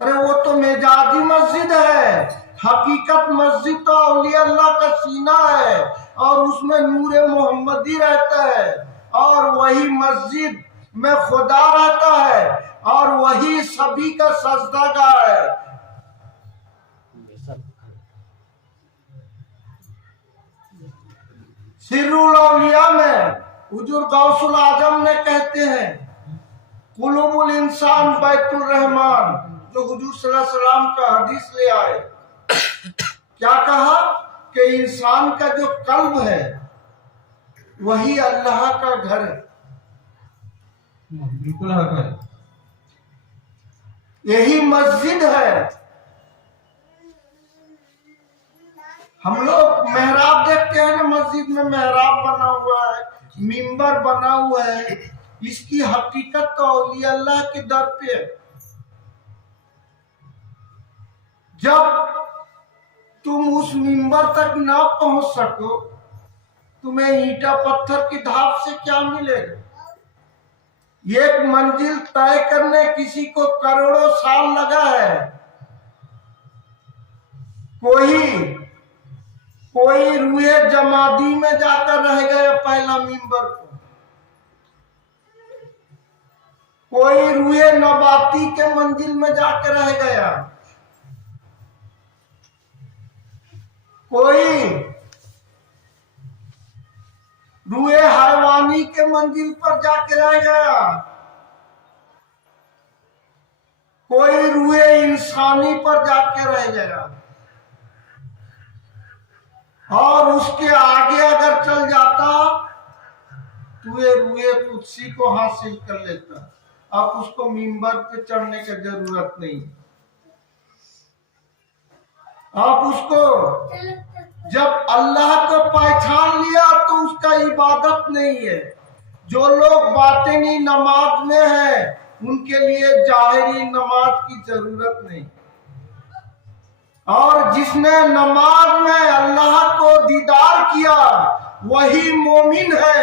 अरे वो तो मेजाजी मस्जिद है। हकीकत मस्जिद तो औलिया अल्लाह का सीना है और उसमें नूरे मोहम्मदी रहता है, और वही मस्जिद में खुदा रहता है, और वही सभी का सजदागाह है। सिर्रुल औलिया में हुजूर गौसुल आजम ने कहते हैं, कुलुबुल इंसान बैतुल रहमान, जो हुजूर सल्लल्लाहु अलैहि वसल्लम का हदीस ले आए। क्या कहा कि इंसान का जो कल्ब है वही अल्लाह का घर है। बिल्कुल है, यही मस्जिद है। हम लोग मेहराब देखते हैं ना, मस्जिद में मेहराब बना हुआ है, मिंबर बना हुआ है। इसकी हकीकत तो औलिया अल्लाह के दर पे है। जब तुम उस मिंबर तक ना पहुंच सको, तुम्हें ईंटा पत्थर की धाप से क्या मिलेगा? एक मंजिल तय करने किसी को करोड़ों साल लगा है। कोई रूए जमादी में जाकर रह गया पहला मिंबर को, कोई रूए नबाती के मंजिल में जाकर रह गया, कोई रूए हैवानी के मंजिल पर जाके रह गया, कोई रूए इंसानी पर जाके रह गया, और उसके आगे अगर चल जाता तो ये रूए कुदसी को हासिल कर लेता। अब उसको मिंबर पे चढ़ने की जरूरत नहीं। आप उसको जब अल्लाह को पहचान लिया तो उसका इबादत नहीं है। जो लोग बातिनी नमाज में है उनके लिए जाहिरी नमाज की जरूरत नहीं। और जिसने नमाज में अल्लाह को दीदार किया वही मोमिन है।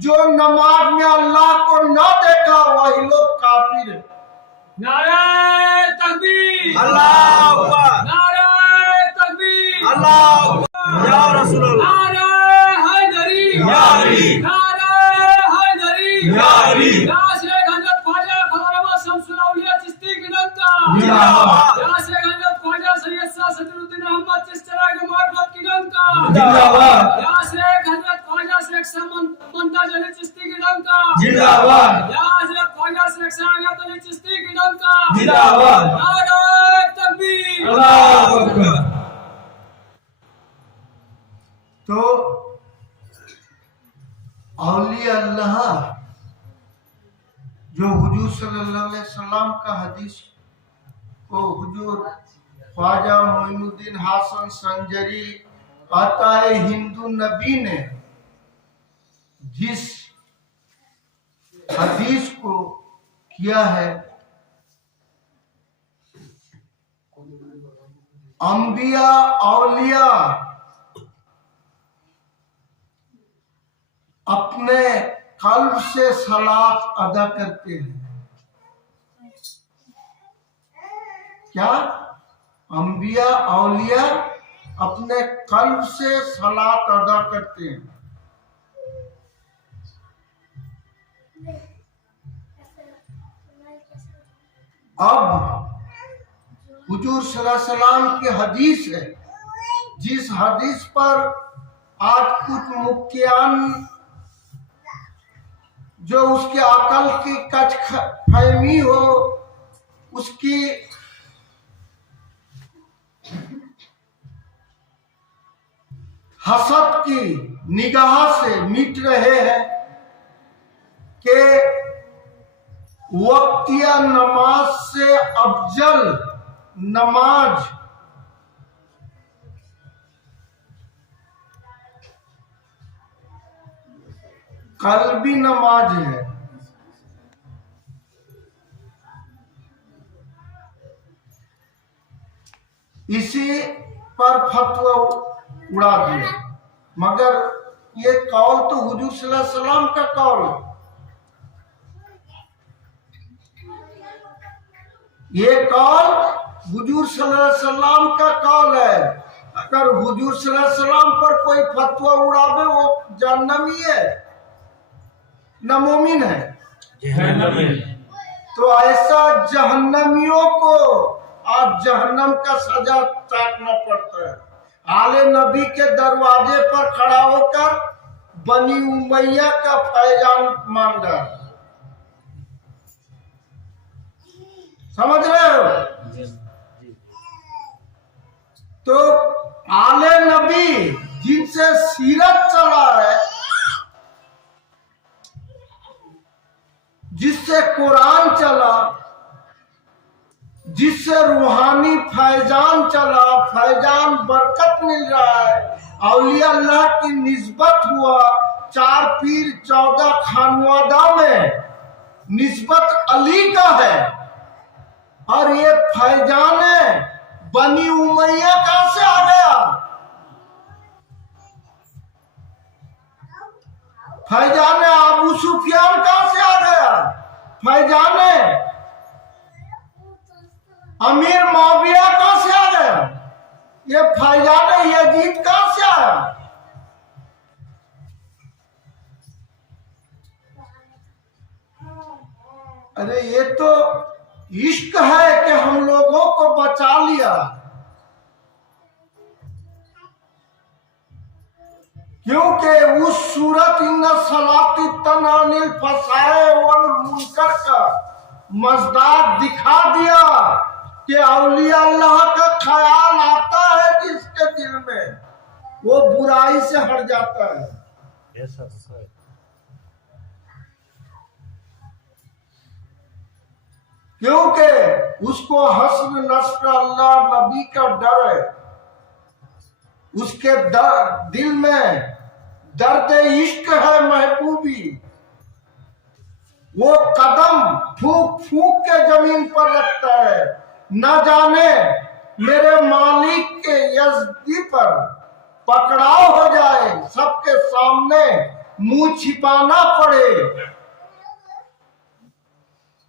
जो नमाज में अल्लाह को न देखा वही लोग काफिर है। नारे तकबीर, अल्लाह अकबर, नारे तकबीर, अल्लाह अकबर, या रसूल अल्लाह, नारे हैदरी, या अली, नारे हैदरी, या अली, यासे हजरत ख्वाजा खवाजा शमसुल औलिया चिश्ती की डंका, जिंदाबाद, यासे हजरत ख्वाजा सैयद शाह सदरुद्दीन अहमद चिश्ती की मार्फत की डंका, जिंदाबाद, यासे हजरत ख्वाजा शेख मुमताज अली चिश्ती की डंका, जिंदाबाद, या हजरत ख्वाजा शेख सानियत अली चिश्ती की डंका, जिंदाबाद, नारे तकबीर, अल्लाह अकबर। तो औलिया अल्लाह जो हुजूर सल्लल्लाहु अलैहि वसल्लम का हदीस को हुजूर ख्वाजा मोइनुद्दीन हासन संजरी अताए हिंदू नबी ने जिस हदीस को किया है, अंबिया औलिया अपने कल्ब से सलात अदा करते हैं। क्या? अंबिया औलिया अपने कल्ब से सलात अदा करते हैं। अब हुजूर सल्लल्लाहु अलैहि वसल्लम की हदीस है, जिस हदीस पर आज कुछ मुक्तियान जो उसके अकल की कच फहमी हो उसकी हसद की निगाह से मिट रहे हैं कि वक्तिया नमाज से अफजल नमाज कल्बी नमाज है। इसी पर फतवा उड़ा दिया, मगर ये कौल तो हुजूर सल्लल्लाहु अलैहि वसल्लम का कौल है। ये कौल हुजूर सल्लल्लाहु अलैहि वसल्लम का कौल है। अगर हुजूर सल्लल्लाहु अलैहि वसल्लम पर कोई फतवा उड़ावे वो जहन्नमी है न मोमिन है। तो ऐसा जहन्नमियों को आज जहन्नम का सजा ताकना पड़ता है। आले नबी के दरवाजे पर खड़ा होकर बनी उमैया का फैजान मांग रहा है। समझ रहे हो? तो आले नबी जिनसे सीरत चला है, जिससे कुरान चला, जिससे रूहानी फैजान चला, फैजान बरकत मिल रहा है, औलिया अल्लाह की निस्बत हुआ 4 पीर 14 खानवादा में निस्बत अली का है। और ये फैजान बनी उमैया कहां से आ गया? फैजान अबू सुफियान कहां से आ गया? फैजान अमीर मुआविया कहां से आ गया? ये फैजान यजीद कहां से आया? अरे ये तो इश्क है कि हम लोगों को बचा लिया। क्योंकि उस सूरत इन्ना सलाती तनानिल फसाए वल मुनकर का मज़दार दिखा दिया कि औलिया अल्लाह का ख्याल आता है जिसके दिल में, वो बुराई से हट जाता है। क्योंकि उसको हस्र नस्र अल्लाह नबी का डर है। उसके दिल में दर्द इश्क है महबूबी। वो कदम फूक फूक के जमीन पर रखता है, न जाने मेरे मालिक के यज़दी पर पकड़ाव हो जाए, सबके सामने मुंह छिपाना पड़े।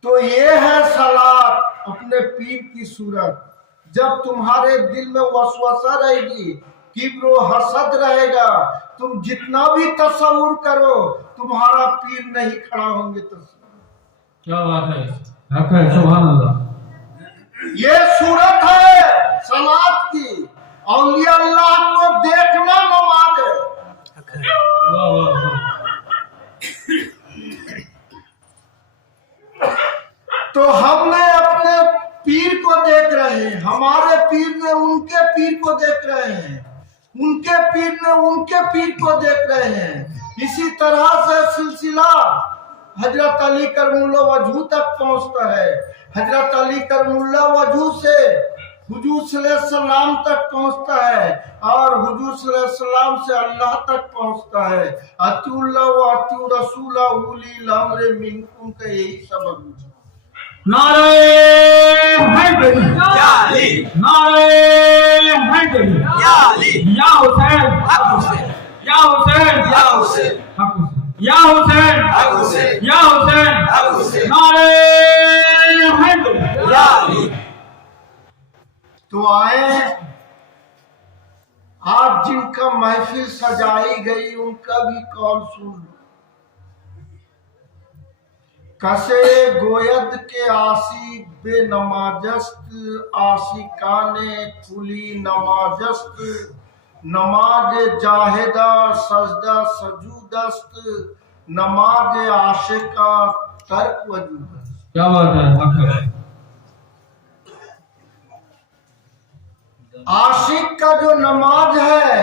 तो ये है सलात, अपने पीर की सूरत। जब तुम्हारे दिल में वसवसा रहेगी, किब्र हसद रहेगा, तुम जितना भी तसव्वुर करो, तुम्हारा पीर नहीं खड़ा होंगे। क्या बात है, हक है, सुभान अल्लाह। ये सूरत है सलात की। औलिया अल्लाह को देखना नमाज है। वाह वाह वाह। तो हमने अपने पीर को देख रहे हैं, हमारे पीर ने उनके पीर को देख रहे हैं, उनके पीर ने उनके पीर को देख रहे हैं। इसी तरह से सिलसिला हजरत अली करमुल्ला वजू तक पहुंचता है। हजरत अली करमुल्ला वजू से हुजूर सल्लल्लाहु तक पहुंचता है, और हुजूर सल्लल्लाहु से अल्लाह तक पहुंचता है। अतिउल्लाह व अतिउ रसूला उलिल अम्र मिनकुम का यही सबक है। नारे हैदर या अली, नारे हैदर या अली, या हुसैन हक हुसैन, या हुसैन या हुसैन, हक हुसैन, या हुसैन हक हुसैन, या हुसैन हक हुसैन, नारे हैदर या अली। तो आए, आज जिनका महफिल सजाई गई उनका भी कौल सुन लो। कसे गोयद के आशिक बे नमाजस्त, आशिकाने खुली नमाजस्त, नमाज जाहिदा सजदा सजूदस्त, नमाज आशिका तर्क वजूदस्त। क्या बात है, हक है। आशिक का जो नमाज है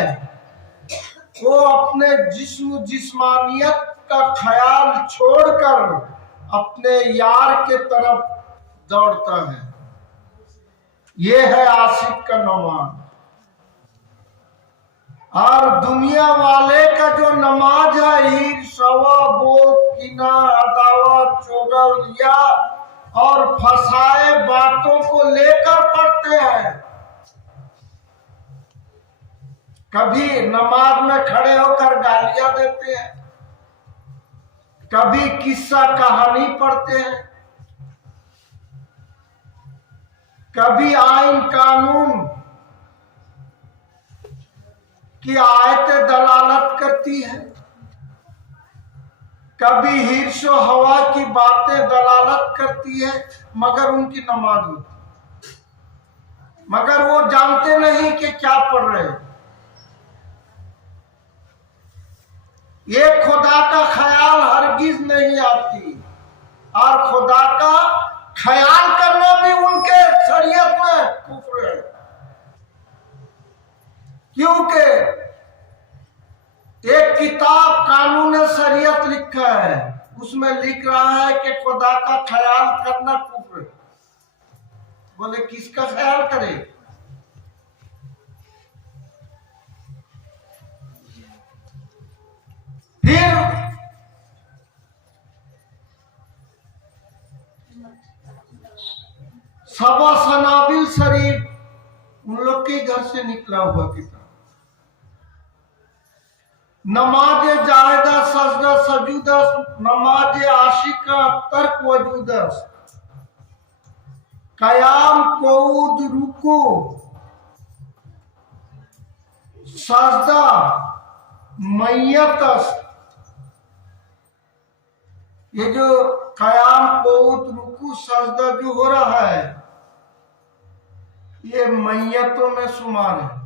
वो अपने जिस्म जिस्मानियत का ख्याल छोड़कर अपने यार के तरफ दौड़ता है। ये है आशिक का नमाज। और दुनिया वाले का जो नमाज है, ईर्ष्या, बोध, किना, अदावत, चुगलिया और फसाए बातों को लेकर पढ़ते हैं। कभी नमाज में खड़े होकर गालियां देते हैं, कभी किस्सा कहानी पढ़ते हैं, कभी आइन कानून की आयतें दलालत करती है, कभी हिर्सो हवा की बातें दलालत करती है, मगर उनकी नमाज होती, मगर वो जानते नहीं कि क्या पढ़ रहे हैं। ये खुदा का ख्याल हरगिज नहीं आती, और खुदा का ख्याल करना भी उनके शरीयत में कुफ्र है। क्योंकि एक किताब कानून शरीयत लिखा है, उसमें लिख रहा है कि खुदा का ख्याल करना कुफ्र है। बोले किसका ख्याल करे? फिर सबा सनाबिल शरीफ उन लोग के घर से निकला हुआ किताब। नमाज जाहिदा सजदा सजूदा, नमाज आशिका तर्क वजूदा, कयाम कऊद रुकू सजदा मैयत। ये जो कयाम कऊद रुकू सजदा जो हो रहा है, ये मैयतों में शुमार है।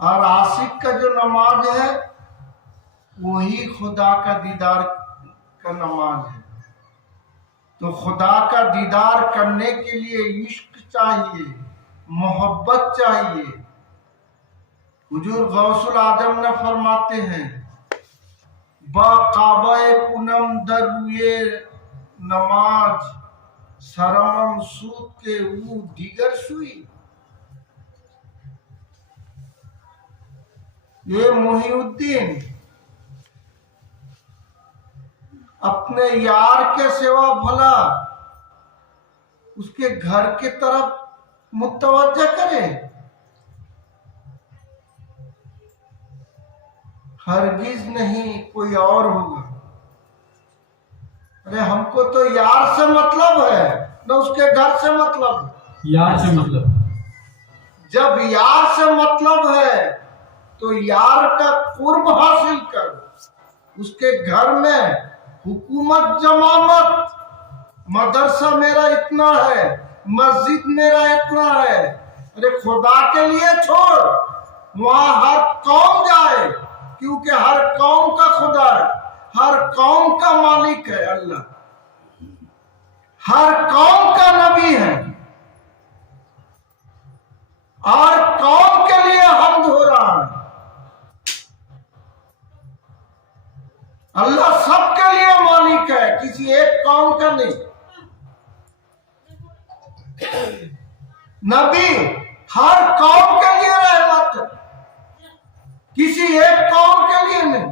और आशिक का जो नमाज है वही खुदा का दीदार का नमाज है। तो खुदा का दीदार करने के लिए इश्क चाहिए, मोहब्बत चाहिए। हुजूर गौसुल आजम ने फरमाते हैं, बा काबा कुनम दरुए नमाज शरमम सूत के ऊ दिगर सुई। ये मोहिउद्दीन अपने यार के सिवा भला उसके घर की तरफ मुतवज्जा करे, हरगिज नहीं, कोई और होगा। अरे हमको तो यार से मतलब है, न उसके घर से मतलब है। यार से मतलब, जब यार से मतलब है तो यार का कुर्ब हासिल कर, उसके घर में हुकूमत जमा मत। मदरसा मेरा इतना है, मस्जिद मेरा इतना है, अरे खुदा के लिए छोड़, वहां हर कौम जाए, क्योंकि हर कौम का खुदा है, हर कौम का मालिक है अल्लाह, हर कौम का नबी है, और कौम के लिए हम्द हो रहा है। अल्लाह सबके लिए मालिक है, किसी एक कौम का नहीं। नबी हर कौम के लिए रहमत है, किसी एक कौम के लिए नहीं।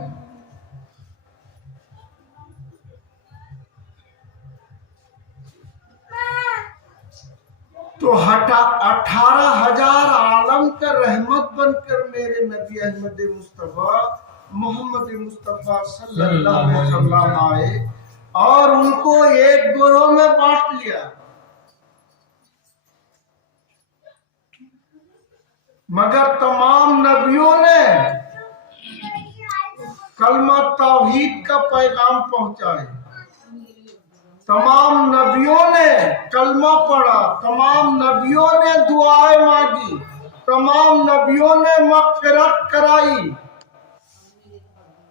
तो 18,000 आलम का रहमत बनकर मेरे नबी अहमद मुस्तफा मोहम्मद मुस्तफा सल्लल्लाहु अलैहि वसल्लम आए और उनको एक ग्रोह में बांट लिया। मगर तमाम नबियों ने कलमा तौहीद का पैगाम पहुंचाए, तमाम नबियों ने कलमा पढ़ा, तमाम नबियों ने दुआएं मांगी, तमाम नबियों ने मग़फ़िरत कराई,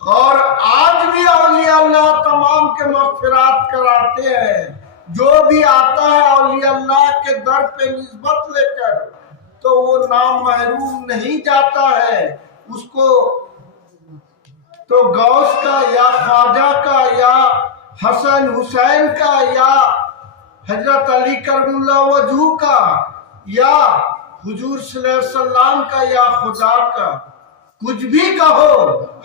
और आज भी औलिया अल्लाह तमाम के मग़फ़िरत कराते हैं। जो भी आता है औलिया अल्लाह के दर पे निस्बत लेकर तो वो नाम महरूम नहीं जाता है, उसको तो गौस का या ख्वाजा का या हसन हुसैन का या हजरत अली करमुल्लाह वजहू का या हुजूर सल्लल्लाहु अलैहि वसल्लम का या खुदा का, कुछ भी कहो,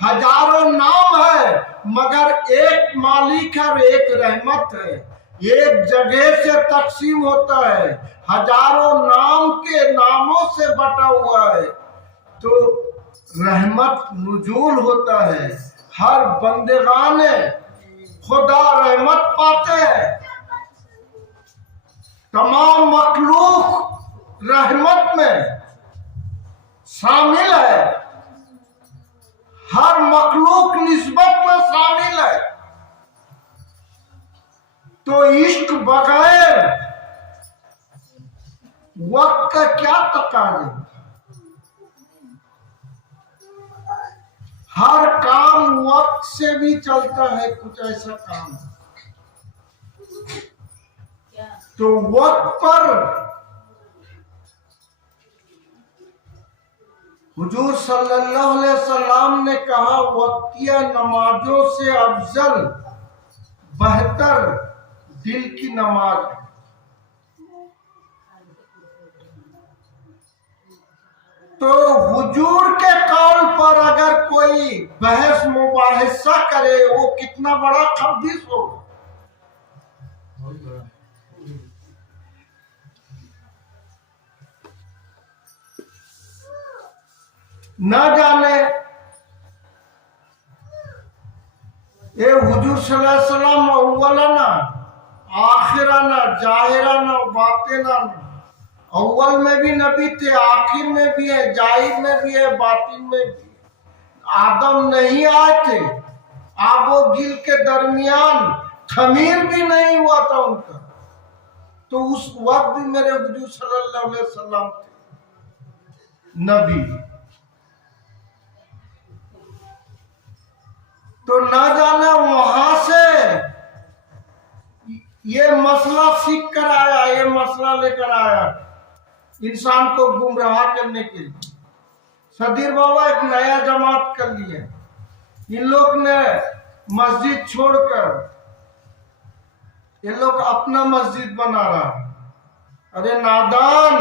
हजारों नाम है मगर एक मालिक है और एक रहमत है, एक जगह से तकसीम होता है, हजारों नाम के नामों से बटा हुआ है, तो रहमत नुजूल होता है। हर बंदेगाने खुदा रहमत पाते हैं, तमाम मखलूक रहमत में शामिल है, हर मखलूक निस्बत में शामिल है। तो इश्क बगैर वक्त का क्या तकाज़ा, हर काम वक्त से भी चलता है, कुछ ऐसा काम तो वक्त पर हुजूर सल्लल्लाहु अलैहि वसल्लम ने कहा, वक्तिया नमाजों से अफजल बेहतर दिल की नमाज है। तो हुजूर के कौल पर अगर कोई बहस मुबाहिसा करे वो कितना बड़ा खबीस होगा। न जाने ये हुजूर सल्लल्लाहु अलैहि वसल्लम अव्वलना आखिरना जाहिरना बातिना, अव्वल में भी नबी थे, आखिर में भी है, जाहिर में भी है, बातिन में भी। आदम नहीं आए थे, आबो गिल के दरमियान खमीर भी नहीं हुआ था उनका, तो उस वक्त भी मेरे हुजूर सल्लल्लाहु अलैहि वसल्लम थे नबी। तो ना जाने वहां से ये मसला सीख कर आया, ये मसला लेकर आया इंसान को गुमराह करने के लिए। सदीर बाबा एक नया जमात कर लिए, इन लोग ने मस्जिद छोड़कर ये लोग अपना मस्जिद बना रहा है। अरे नादान,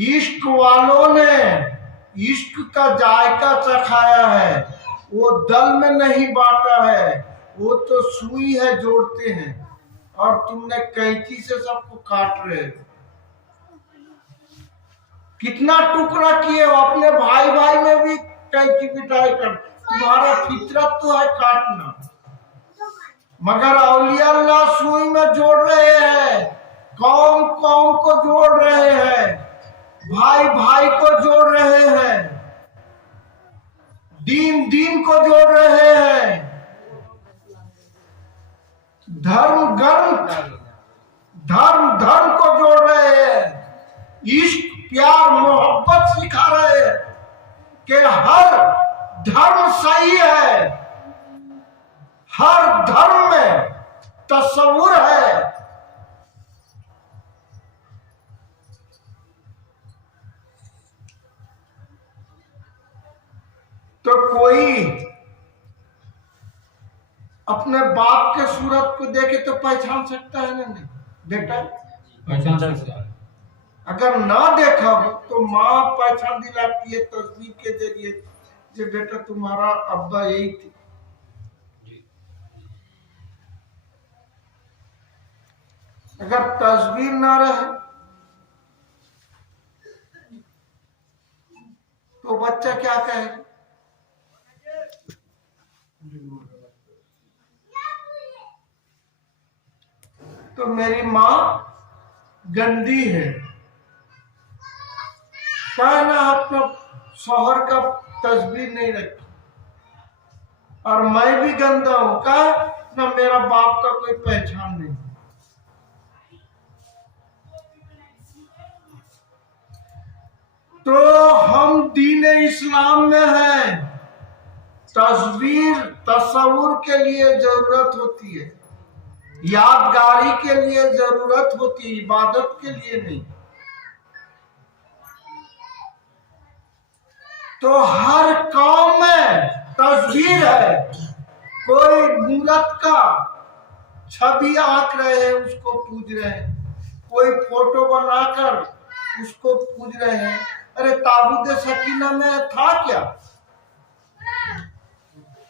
इश्क वालों ने इश्क का जायका चखाया है, वो दल में नहीं बांटा है, वो तो सुई है जोड़ते हैं, और तुमने कैंची से सबको काट रहे हो। कितना टुकड़ा किए हो, अपने भाई भाई में भी कैंची पिटाई कर। तुम्हारा फितरत तो है काटना, मगर औलिया अल्लाह सुई में जोड़ रहे हैं, कौम कौम को जोड़ रहे हैं, भाई भाई को जोड़ रहे हैं, दीन दीन को जोड़ रहे हैं, धर्म धर्म को जोड़ रहे हैं, इश्क प्यार मोहब्बत सिखा रहे हैं कि हर धर्म सही है, हर धर्म में तस्वुर है। तो कोई अपने बाप के सूरत को देखे तो पहचान सकता है ना? नहीं बेटा, पहचान सकता है। अगर ना देखा हो तो माँ पहचान दिलाती है तस्वीर के जरिए, जो बेटा तुम्हारा अब्बा यही थी। अगर तस्वीर ना रहे तो बच्चा क्या कहेगा? तो मेरी माँ गंदी है, कहना अपना शौहर का तस्वीर नहीं रखी, और मैं भी गंदा हूं, क्या ना मेरा बाप का कोई पहचान नहीं। तो हम दीन इस्लाम में हैं, तस्वीर तस्वुर के लिए जरूरत होती है, यादगारी के लिए जरूरत होती है, इबादत के लिए नहीं। तो हर कौम में तस्वीर है, कोई मूरत का छवि आंक रहे हैं उसको पूज रहे हैं, कोई फोटो बनाकर उसको पूज रहे हैं। अरे ताबूत सकीना में था क्या,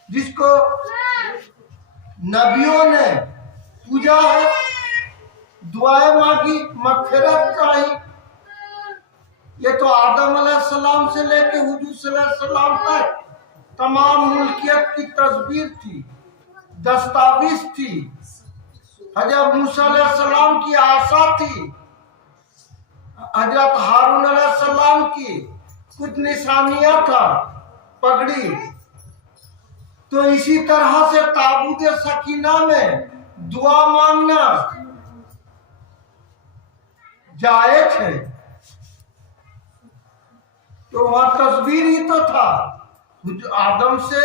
जिसको नबियों ने पूजा है, दुआएं मांगी, मग़फ़िरत चाहिए। ये तो आदम अलैहिस्सलाम से लेके हुजूर सल्लल्लाहु अलैहि वसल्लम तक तमाम मुल्कियत की तस्वीर थी, दस्तावेज थी। हजरत मूसा अलैहिस्सलाम की आसा थी, हजरत हारून अलैहिस्सलाम की कुछ निशानियां था, पगड़ी। तो इसी तरह से ताबूत सकीना में दुआ मांगना जायज है। तो वह तस्वीर ही तो था, आदम से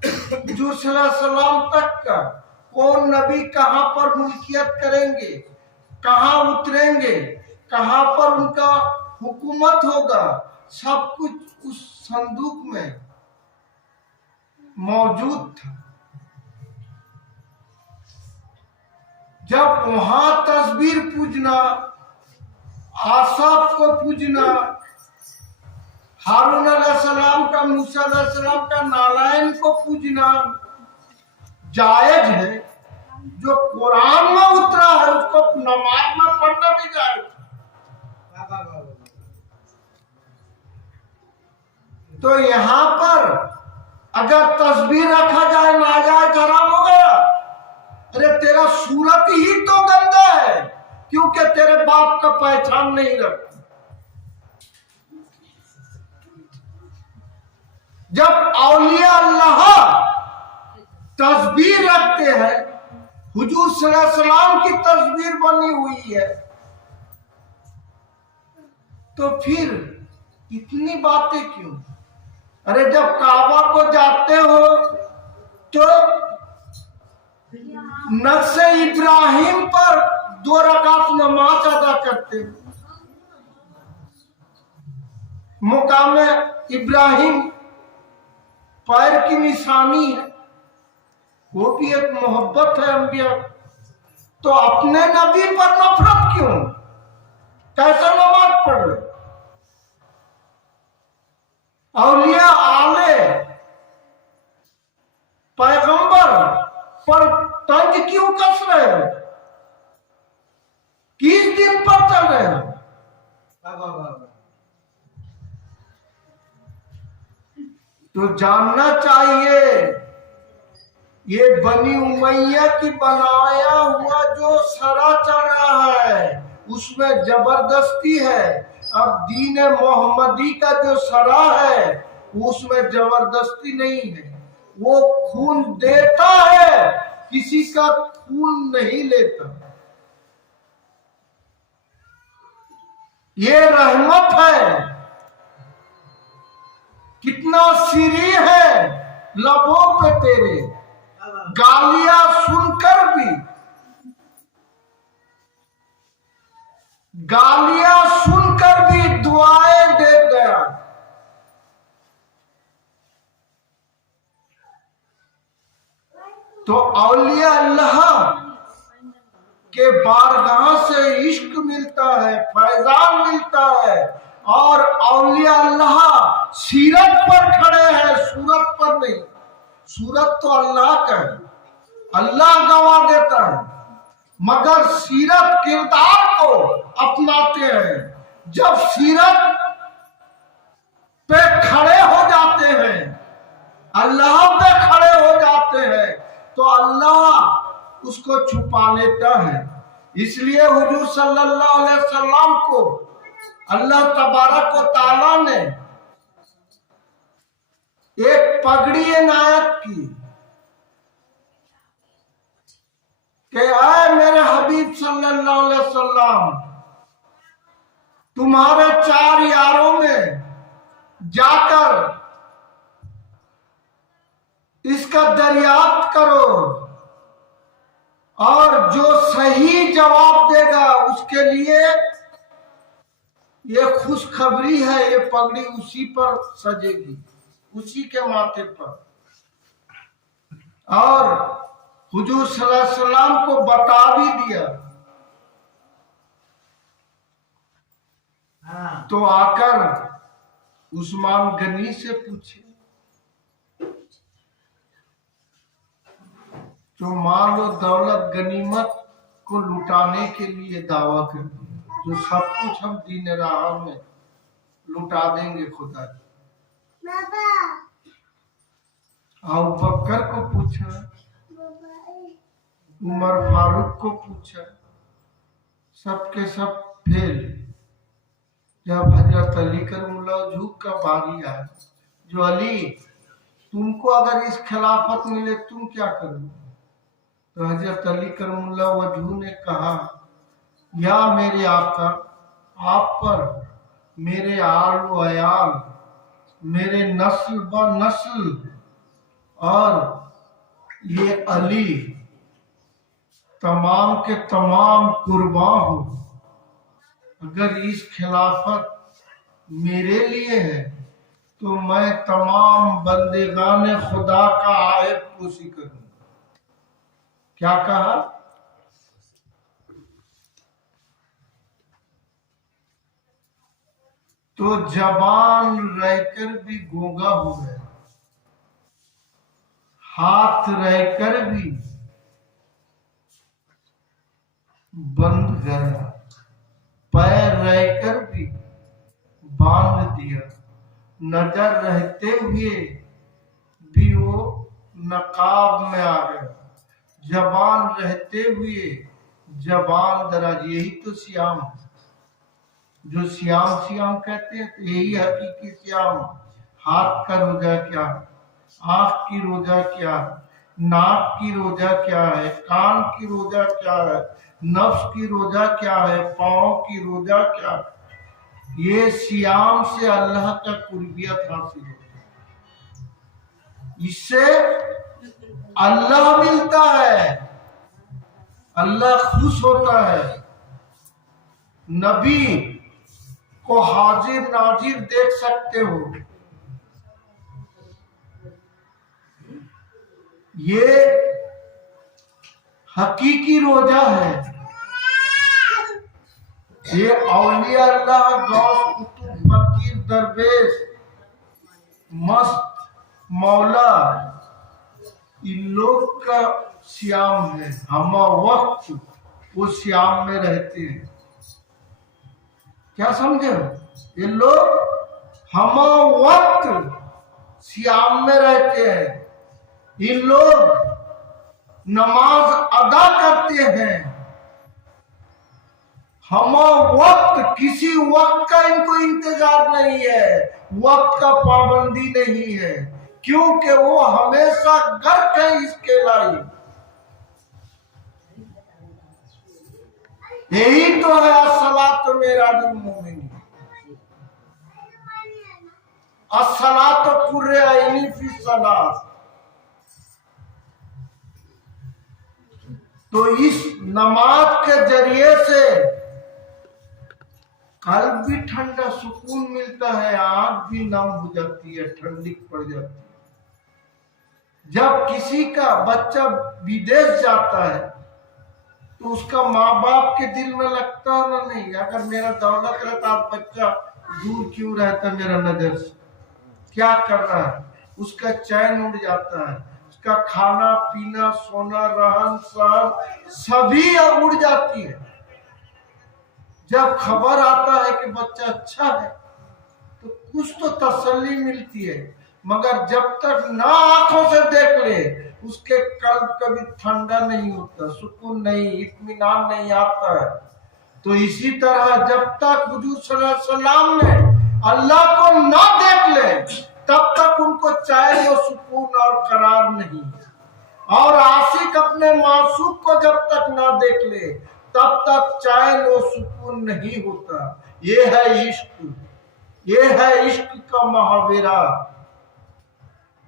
हुजूर सल्लल्लाहु अलैहि वसल्लम तक का कौन नबी कहां पर मुल्कियत करेंगे, कहां उतरेंगे, कहां पर उनका हुकूमत होगा, सब कुछ उस संदूक में मौजूद था। जब वहां तस्वीर पूजना, आसाफ को पूजना, हारून अलैहिस्सलाम का, मूसा अलैहिस्सलाम का, नारायण को पूजना जायज है, जो कुरान में उतरा है उसको नमाज में पढ़ना भी जायज। तो यहाँ पर अगर तस्वीर रखा जाए नाजायज हराम हो गया। अरे तेरा सूरत ही तो गंदा है, क्योंकि तेरे बाप का पहचान नहीं रखता। जब औलिया अल्लाह तस्वीर रखते हैं, हुजूर सल्लल्लाहु अलैहि वसल्लम की तस्वीर बनी हुई है, तो फिर इतनी बातें क्यों? अरे जब काबा को जाते हो तो नक्श इब्राहिम पर 2 रकात नमाज अदा करते हो। मुकाम इब्राहिम पैर की निशानी है, वो भी एक मोहब्बत है अंबिया। तो अपने नबी पर नफरत क्यों? कैसे नमाज पढ़ रहे? औलिया आले पैगंबर पर तंज क्यों कस रहे हो? किस दिन पर चल रहे हो? तो जानना चाहिए ये बनी उमैया की बनाया हुआ जो सरा चल रहा है उसमें जबरदस्ती है। अब दीन मोहम्मदी का जो सरा है उसमें जबरदस्ती नहीं है। वो खून देता है, किसी का खून नहीं लेता। ये रहमत है। कितना सीरी है लबों पे तेरे, गालियां सुनकर भी, गालियां सुनकर भी दुआएं दे गया। तो औलिया अल्लाह के बारगाह से इश्क मिलता है, फैजान मिलता है। और औलिया अल्लाह सीरत पर खड़े हैं, सूरत पर नहीं। सूरत तो अल्लाह का है, अल्लाह गवाह देता है, मगर सीरत किरदार को अपनाते हैं। जब सीरत पे खड़े हो जाते हैं, अल्लाह पे खड़े हो जाते हैं, तो अल्लाह उसको छुपा लेता है। इसलिए हुजूर सल्लल्लाहु अलैहि वसल्लम को अल्लाह तबारक व तआला ने एक पगड़ी इनायत की कि आए मेरे हबीब सल्लल्लाहु अलैहि वसल्लम, तुम्हारे 4 यारों में जाकर इसका दरियाफ्त करो और जो सही जवाब देगा उसके लिए ये खुशखबरी है, ये पगड़ी उसी पर सजेगी, उसी के माथे पर। और हुजूर सल्लल्लाहु अलैहि वसल्लम को बता भी दिया। तो आकर उस्मान गनी से पूछे, जो माल और दौलत गनीमत को लुटाने के लिए दावा कर दिया, जो सब कुछ हम दीन राह में लुटा देंगे खुदा। अबू बकर को पूछा, उमर फारूक को पूछा, सबके सब फेल। जब हजरत अली करमुल्लाह वजह का बारी आया, जो अली तुमको अगर इस खिलाफत मिले तुम क्या करोगे? तो हजरत अली करमुल्लाह वजह ने कहा, या मेरे आका, आप पर मेरे आल व अयाल, मेरे नस्ल ब नस्ल और ये अली तमाम के तमाम कुर्बान हो। अगर इस खिलाफत मेरे लिए है तो मैं तमाम बंदेगान खुदा का आयत पोशी करूंगा। क्या कहा? तो जबान रहकर भी गूंगा हो गया, हाथ रहकर भी बंध गया, पैर रहकर भी बांध दिया, नजर रहते हुए भी वो नकाब में आ गया, जबान रहते हुए जबान दराज। यही तो सियाम है, जो सियाम सियाम कहते हैं, तो यही हकीकी सियाम। हाथ का रोजा क्या है, आंख की रोजा क्या है, नाक की रोजा क्या है, कान की रोजा क्या है, नफ्स की रोजा क्या है, पाँव की रोजा क्या है। ये सियाम से अल्लाह का कुर्बियत हासिल होता है, इससे अल्लाह मिलता है, अल्लाह खुश होता है। नबी को हाजिर नाजिर देख सकते हो। ये हकीकी रोजा है। ये औलिया अल्लाह, गौस, कुतुब, फकीर, दरवेश, मस्त, मौला, इन लोग का श्याम है। हम वक्त वो श्याम में रहते हैं। क्या समझे? ये लोग हम वक्त श्याम में रहते हैं। इन लोग नमाज अदा करते हैं। हम वक्त, किसी वक्त का इनको इंतजार नहीं है, वक्त का पाबंदी नहीं है, क्योंकि वो हमेशा गर्क है इसके लाई। यही तो है अस्सलात मेराजुल मोमिन, अस्सलात कुर्रे आइनी फी सलात। तो इस नमाज के जरिए से कल्ब भी ठंडा, सुकून मिलता है, आंख भी नम हो जाती है, ठंडी पड़ जाती है। जब किसी का बच्चा विदेश जाता है तो उसका माँ बाप के दिल में लगता है ना, नहीं अगर मेरा दौलत रहता आज बच्चा दूर क्यों रहता मेरा नजर से, क्या कर रहा है, उसका चैन उड़ जाता है, उसका खाना पीना सोना रहन सहन सभी उड़ जाती है। जब खबर आता है कि बच्चा अच्छा है तो कुछ तो तसल्ली मिलती है, मगर जब तक ना आंखों से देख ले उसके कल्ब कभी ठंडा नहीं होता, सुकून नहीं, इत्मीनान नहीं आता है। तो इसी तरह जब तक हुजूर सल्लल्लाहु अलैहि वसल्लम ने अल्लाह को ना देख ले तब तक उनको चैन और सुकून और करार नहीं। और आशिक अपने मासूक को जब तक ना देख ले तब तक चैन और सुकून नहीं होता। ये है इश्क, ये है इश्क का महावीरा।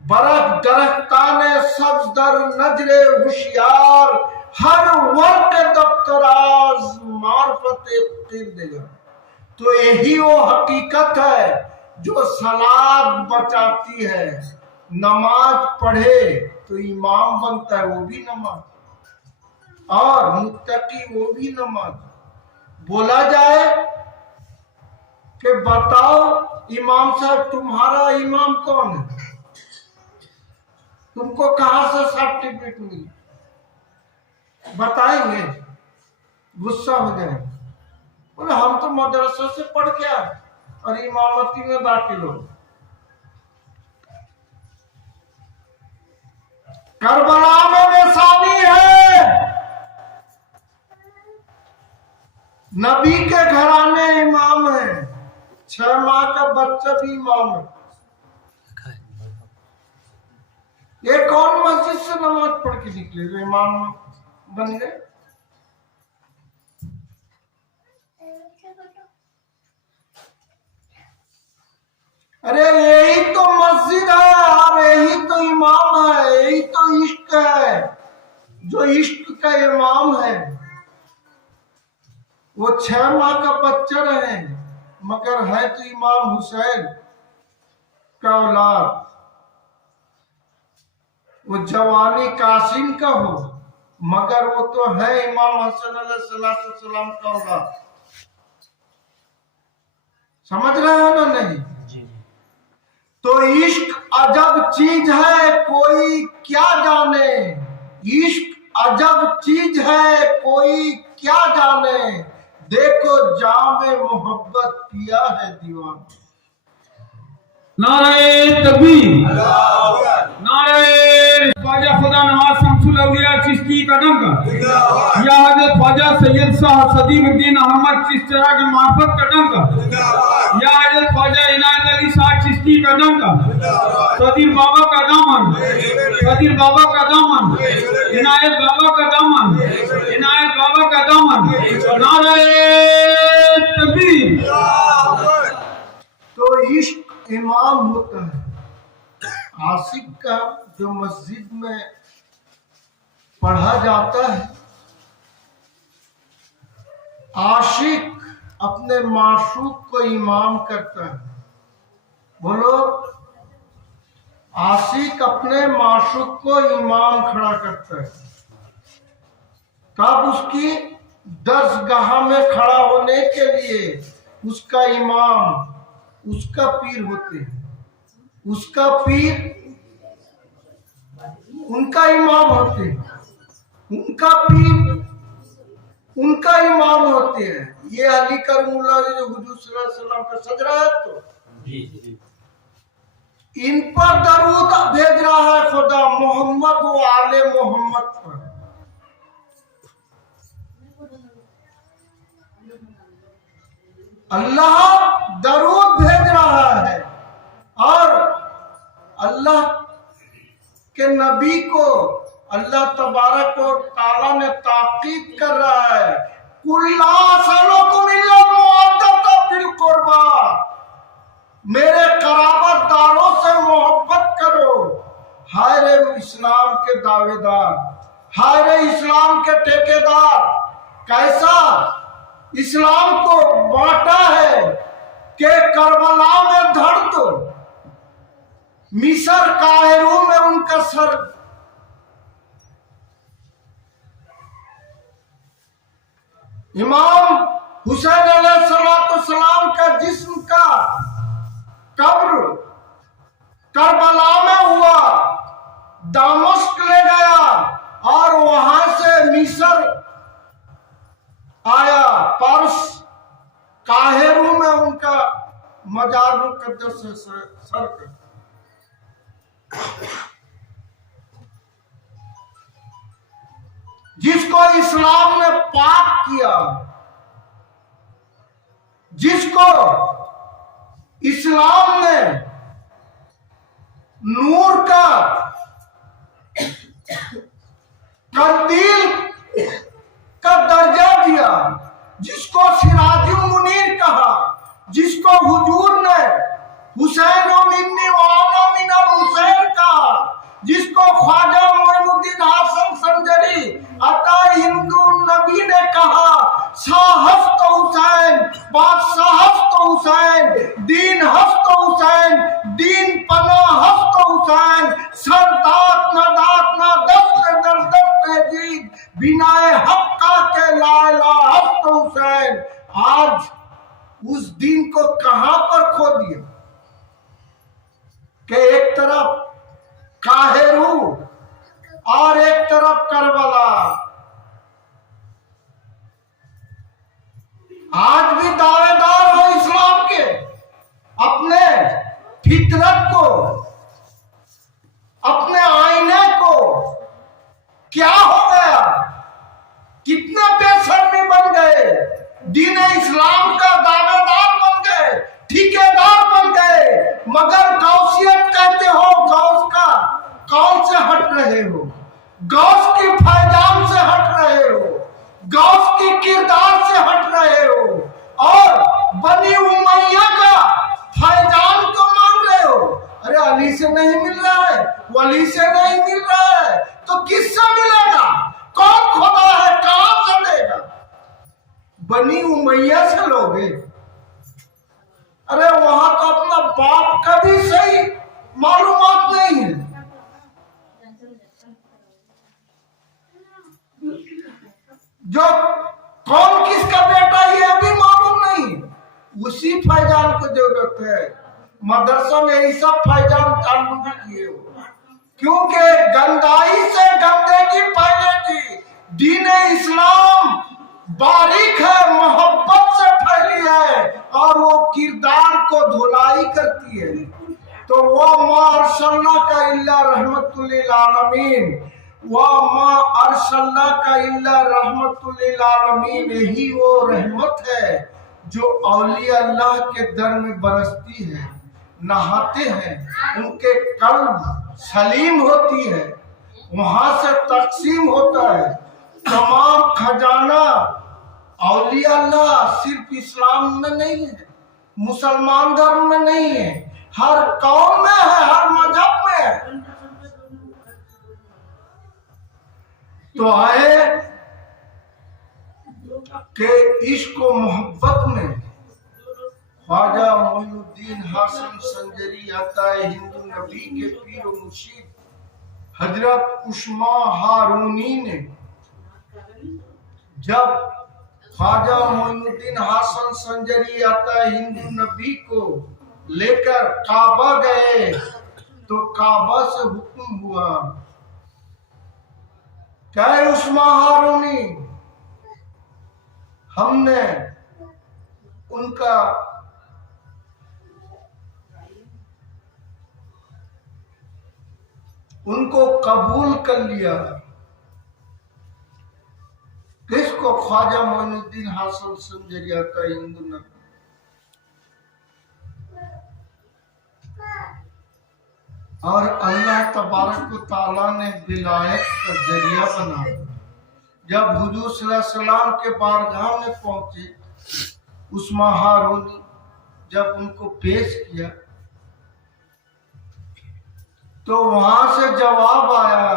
बरक दरख्ताने सब्ज दर नजरे होशियार, हर वर्क दफ्तराज मार्फते फिर देगा। तो यही वो हकीकत है जो सलाद बचाती है। नमाज पढ़े तो इमाम बनता है, वो भी नमाज, और मुत्तकी वो भी नमाज। बोला जाए कि बताओ इमाम साहब तुम्हारा इमाम कौन है, तुमको कहां से सर्टिफिकेट मिली, बताएंगे? गुस्सा हो जाए, बोले हम तो मदरसे से पढ़ के आए और इमामती में दाखिल हो। करबला में निशानी है, नबी के घराने इमाम है, 6 माह का बच्चा भी इमाम है। ये कौन मस्जिद से नमाज पढ़ के निकले जो इमाम बन गए? अरे यही तो मस्जिद है और यही तो इमाम है, यही तो इश्क है। जो इश्क का इमाम है वो 6 माह का बच्चा रहे मगर है तो इमाम हुसैन का औलाद। वो जवानी कासिम का हो मगर वो तो है इमाम हसन अलैहिस्सलाम का औलाद। समझ रहे हो ना? नहीं तो इश्क अजब चीज है कोई क्या जाने, इश्क अजब चीज है कोई क्या जाने, देखो जामे मोहब्बत पिया है दीवाना। नारे तकबीर, नारे ख्वाजा खुदा नवाज शमसुल औलिया चिश्ती का डंका, या हजरत ख्वाजा सैयद शाह सदीमुद्दीन अहमद चिश्तिया के मार्फत का डंका, या हजरत ख्वाजा इनायत अली शाह चिश्ती का डंका, सदीर बाबा का दामन, सदीर बाबा का दामन, इनायत बाबा का दामन, इनायत बाबा का दामन। नारे तकबीर। तो इश्क इमाम होता है। आशिक का जो मस्जिद में पढ़ा जाता है, आशिक अपने माशूक को इमाम करता है। बोलो, आशिक अपने माशूक को इमाम खड़ा करता है। तब उसकी दरगाह में खड़ा होने के लिए उसका इमाम उसका पीर होते हैं, उसका पीर उनका इमाम होते हैं, उनका पीर उनका इमाम होते हैं। ये अली करमुल्लाह जो हुजूर सल्लल्लाहु अलैहि वसल्लम का सजरा है, तो इन पर दरूद भेज रहा है खुदा मोहम्मद व आले मोहम्मद पर। अल्लाह दरूद भेज रहा है और अल्लाह के नबी को अल्लाह तबारक व तआला ने ताकीद कर रहा है, कुल्ला सलकुम इल्ला मुअद्दत बिल कुर्बा, मेरे कराबतदारों से मोहब्बत करो। हाय रे इस्लाम के दावेदार, हाय रे इस्लाम के ठेकेदार, कैसा इस्लाम को बांटा है कि करबला में धड़ दो, मिस्र काहिरो में उनका सर, इमाम हुसैन अलैहिस्सलाम का जिस्म का कब्र करबला में हुआ, दामस्क ले गया और वहां से मिस्र आया, पारस काहिरो में उनका मजार मुकद्दस सर का। जिसको इस्लाम ने पाक किया, जिसको इस्लाम ने नूर का कंदील का दर्जा दिया, जिसको सिराजुल मुनीर कहा, जिसको हुजूर ने हुसैन मिन्नी व अना मिनल हुसैन कहा, जिसको ख्वाजा मोइनुद्दीन हासन संजरी अता हिंदू नबी ने कहा, शाहस्त हुसैन, बादशाहस्त हुसैन, दीन हस्त हुसैन, दीन पना हस्त हुसैन, सरदात न दस्त दर दस्त जीत, बिनाए हक्का के लाला हस्त हुसैन। आज उस दिन को कहां पर खो दिया कि एक तरफ काहिरो और एक तरफ करबला। आज भी दावेदार हो इस्लाम के, अपने फितरत को, अपने आईने को, क्या हो गया, कितने बेशर्मी बन गए, दीन इस्लाम का दावेदार बन गए, ठेकेदार बन गए, मगर गौसियत कहते हो, गौस का कौन से हट रहे हो, गौस की फैजान से हट रहे हो, गौस की किरदार से हट रहे हो और बनी उमैया का फैजान को मांग रहे हो। अरे अली से नहीं मिल रहा है, वली से नहीं मिल रहा है, तो किससे मिलेगा? कौन खुदा है, कहां से देगा? बनी उमैया से लोगे? अरे वहां तो अपना बाप का भी सही मालूमात नहीं है। जो कौन किसका बेटा ये भी मालूम नहीं। उसी फैजान को जरूरत है। मदरसा में यही सब फैजान चालू किए हो, क्योंकि गंदाई से गंदगी फैलेगी। दीन इस्लाम बारीक है, मोहब्बत से फैली है और वो किरदार को धुलाई करती है। तो वह माँ अरसलना का इल्ला रहमतुल लिल आलमीन, वह माँ अरसलना का इल्ला रहमतुल लिल आलमीन, यही वो रहमत है जो औलिया अल्लाह के दर में बरसती है, नहाते हैं, उनके कल्ब सलीम होती है, वहां से तकसीम होता है। तमाम खजाना औलिया अल्लाह सिर्फ इस्लाम में नहीं है, मुसलमान धर्म में नहीं है, हर कौम में है, हर मजहब में है। तो आए कि इश्क और मोहब्बत में ख्वाजा मोइनुद्दीन हासन संजरी आता है, हिंदू नबी के पीर और मुर्शिद हजरत उस्मा हारूनी ने जब ख्वाजा मोइनुद्दीन हसन संजरी आता हिंदू नबी को लेकर काबा गए तो काबा से हुक्म हुआ, क्या उस्मा हारूनी, हमने उनको कबूल कर लिया। किसको? ख्वाजा मोइनुद्दीन हसन संजरिया का हिंदू नबी। और अल्लाह तबारक व तआला ने विलायत का जरिया बना। जब हुजूर सल्लल्लाहु अलैहि वसल्लम के बारगाह में पहुंचे, उस्मा हारूनी जब उनको पेश किया तो वहां से जवाब आया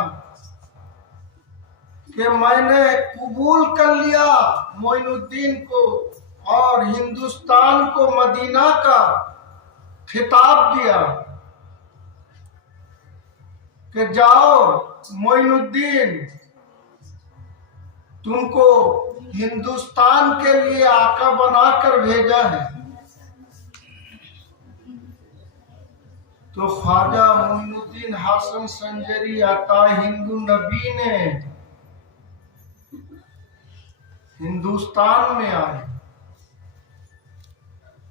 कि मैंने कबूल कर लिया मोइनुद्दीन को और हिंदुस्तान को मदीना का खिताब दिया कि जाओ मोइनुद्दीन, तुमको हिंदुस्तान के लिए आका बनाकर भेजा है। तो ख्वाजा मोइनुद्दीन हसन संजरी अता हिंदू नबी ने हिंदुस्तान में आए।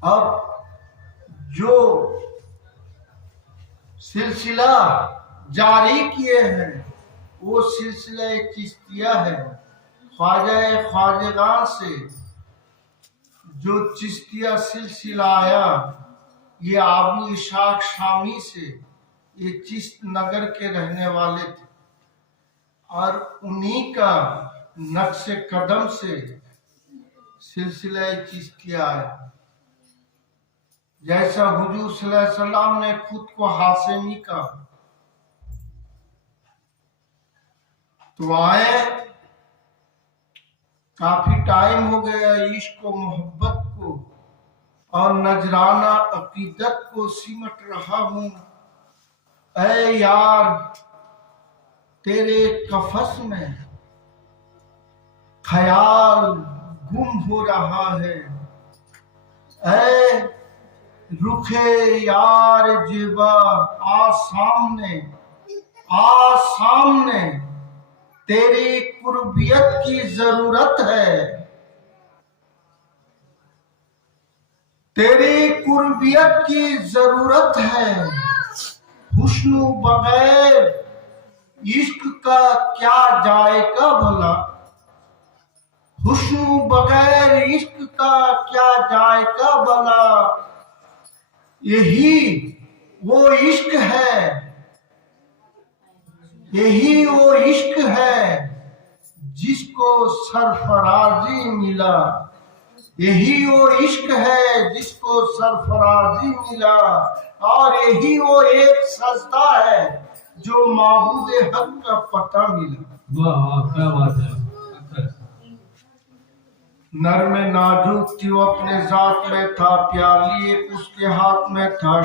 अब जो सिलसिला जारी किए हैं वो सिलसिला चिश्तिया है। ख्वाजगान से जो चिश्तिया सिलसिला आया, ये आबू इशाक शामी से, ये चिश्त नगर के रहने वाले थे और उन्हीं का नक्शे कदम से सिलसिला चिश्तिया आया। जैसा हुजूर सल्लल्लाहु अलैहि वसल्लम ने खुद को हाशमी का, तो आए, काफी टाइम हो गया इश्क को, मोहब्बत को और नजराना अकीदत को सिमट रहा हूं। ऐ यार तेरे कफस में ख्याल गुम हो रहा है। ऐ रुखे यार जिबा आ सामने तेरी कुर्बियत की जरूरत है। तेरी कुर्बियत की जरूरत है। हुस्न बगैर इश्क का क्या जाएगा भला, हुस्न बगैर इश्क का क्या जाएगा भला। यही वो इश्क है, यही वो इश्क है जिसको सरफराजी मिला। यही वो इश्क है जिसको सरफराजी मिला। और यही वो एक सजदा है जो माबूद हक का पता मिला। वाह, क्या बात है। नर में नाजुक थी वो अपने जात में था, प्याली एक उसके हाथ में था।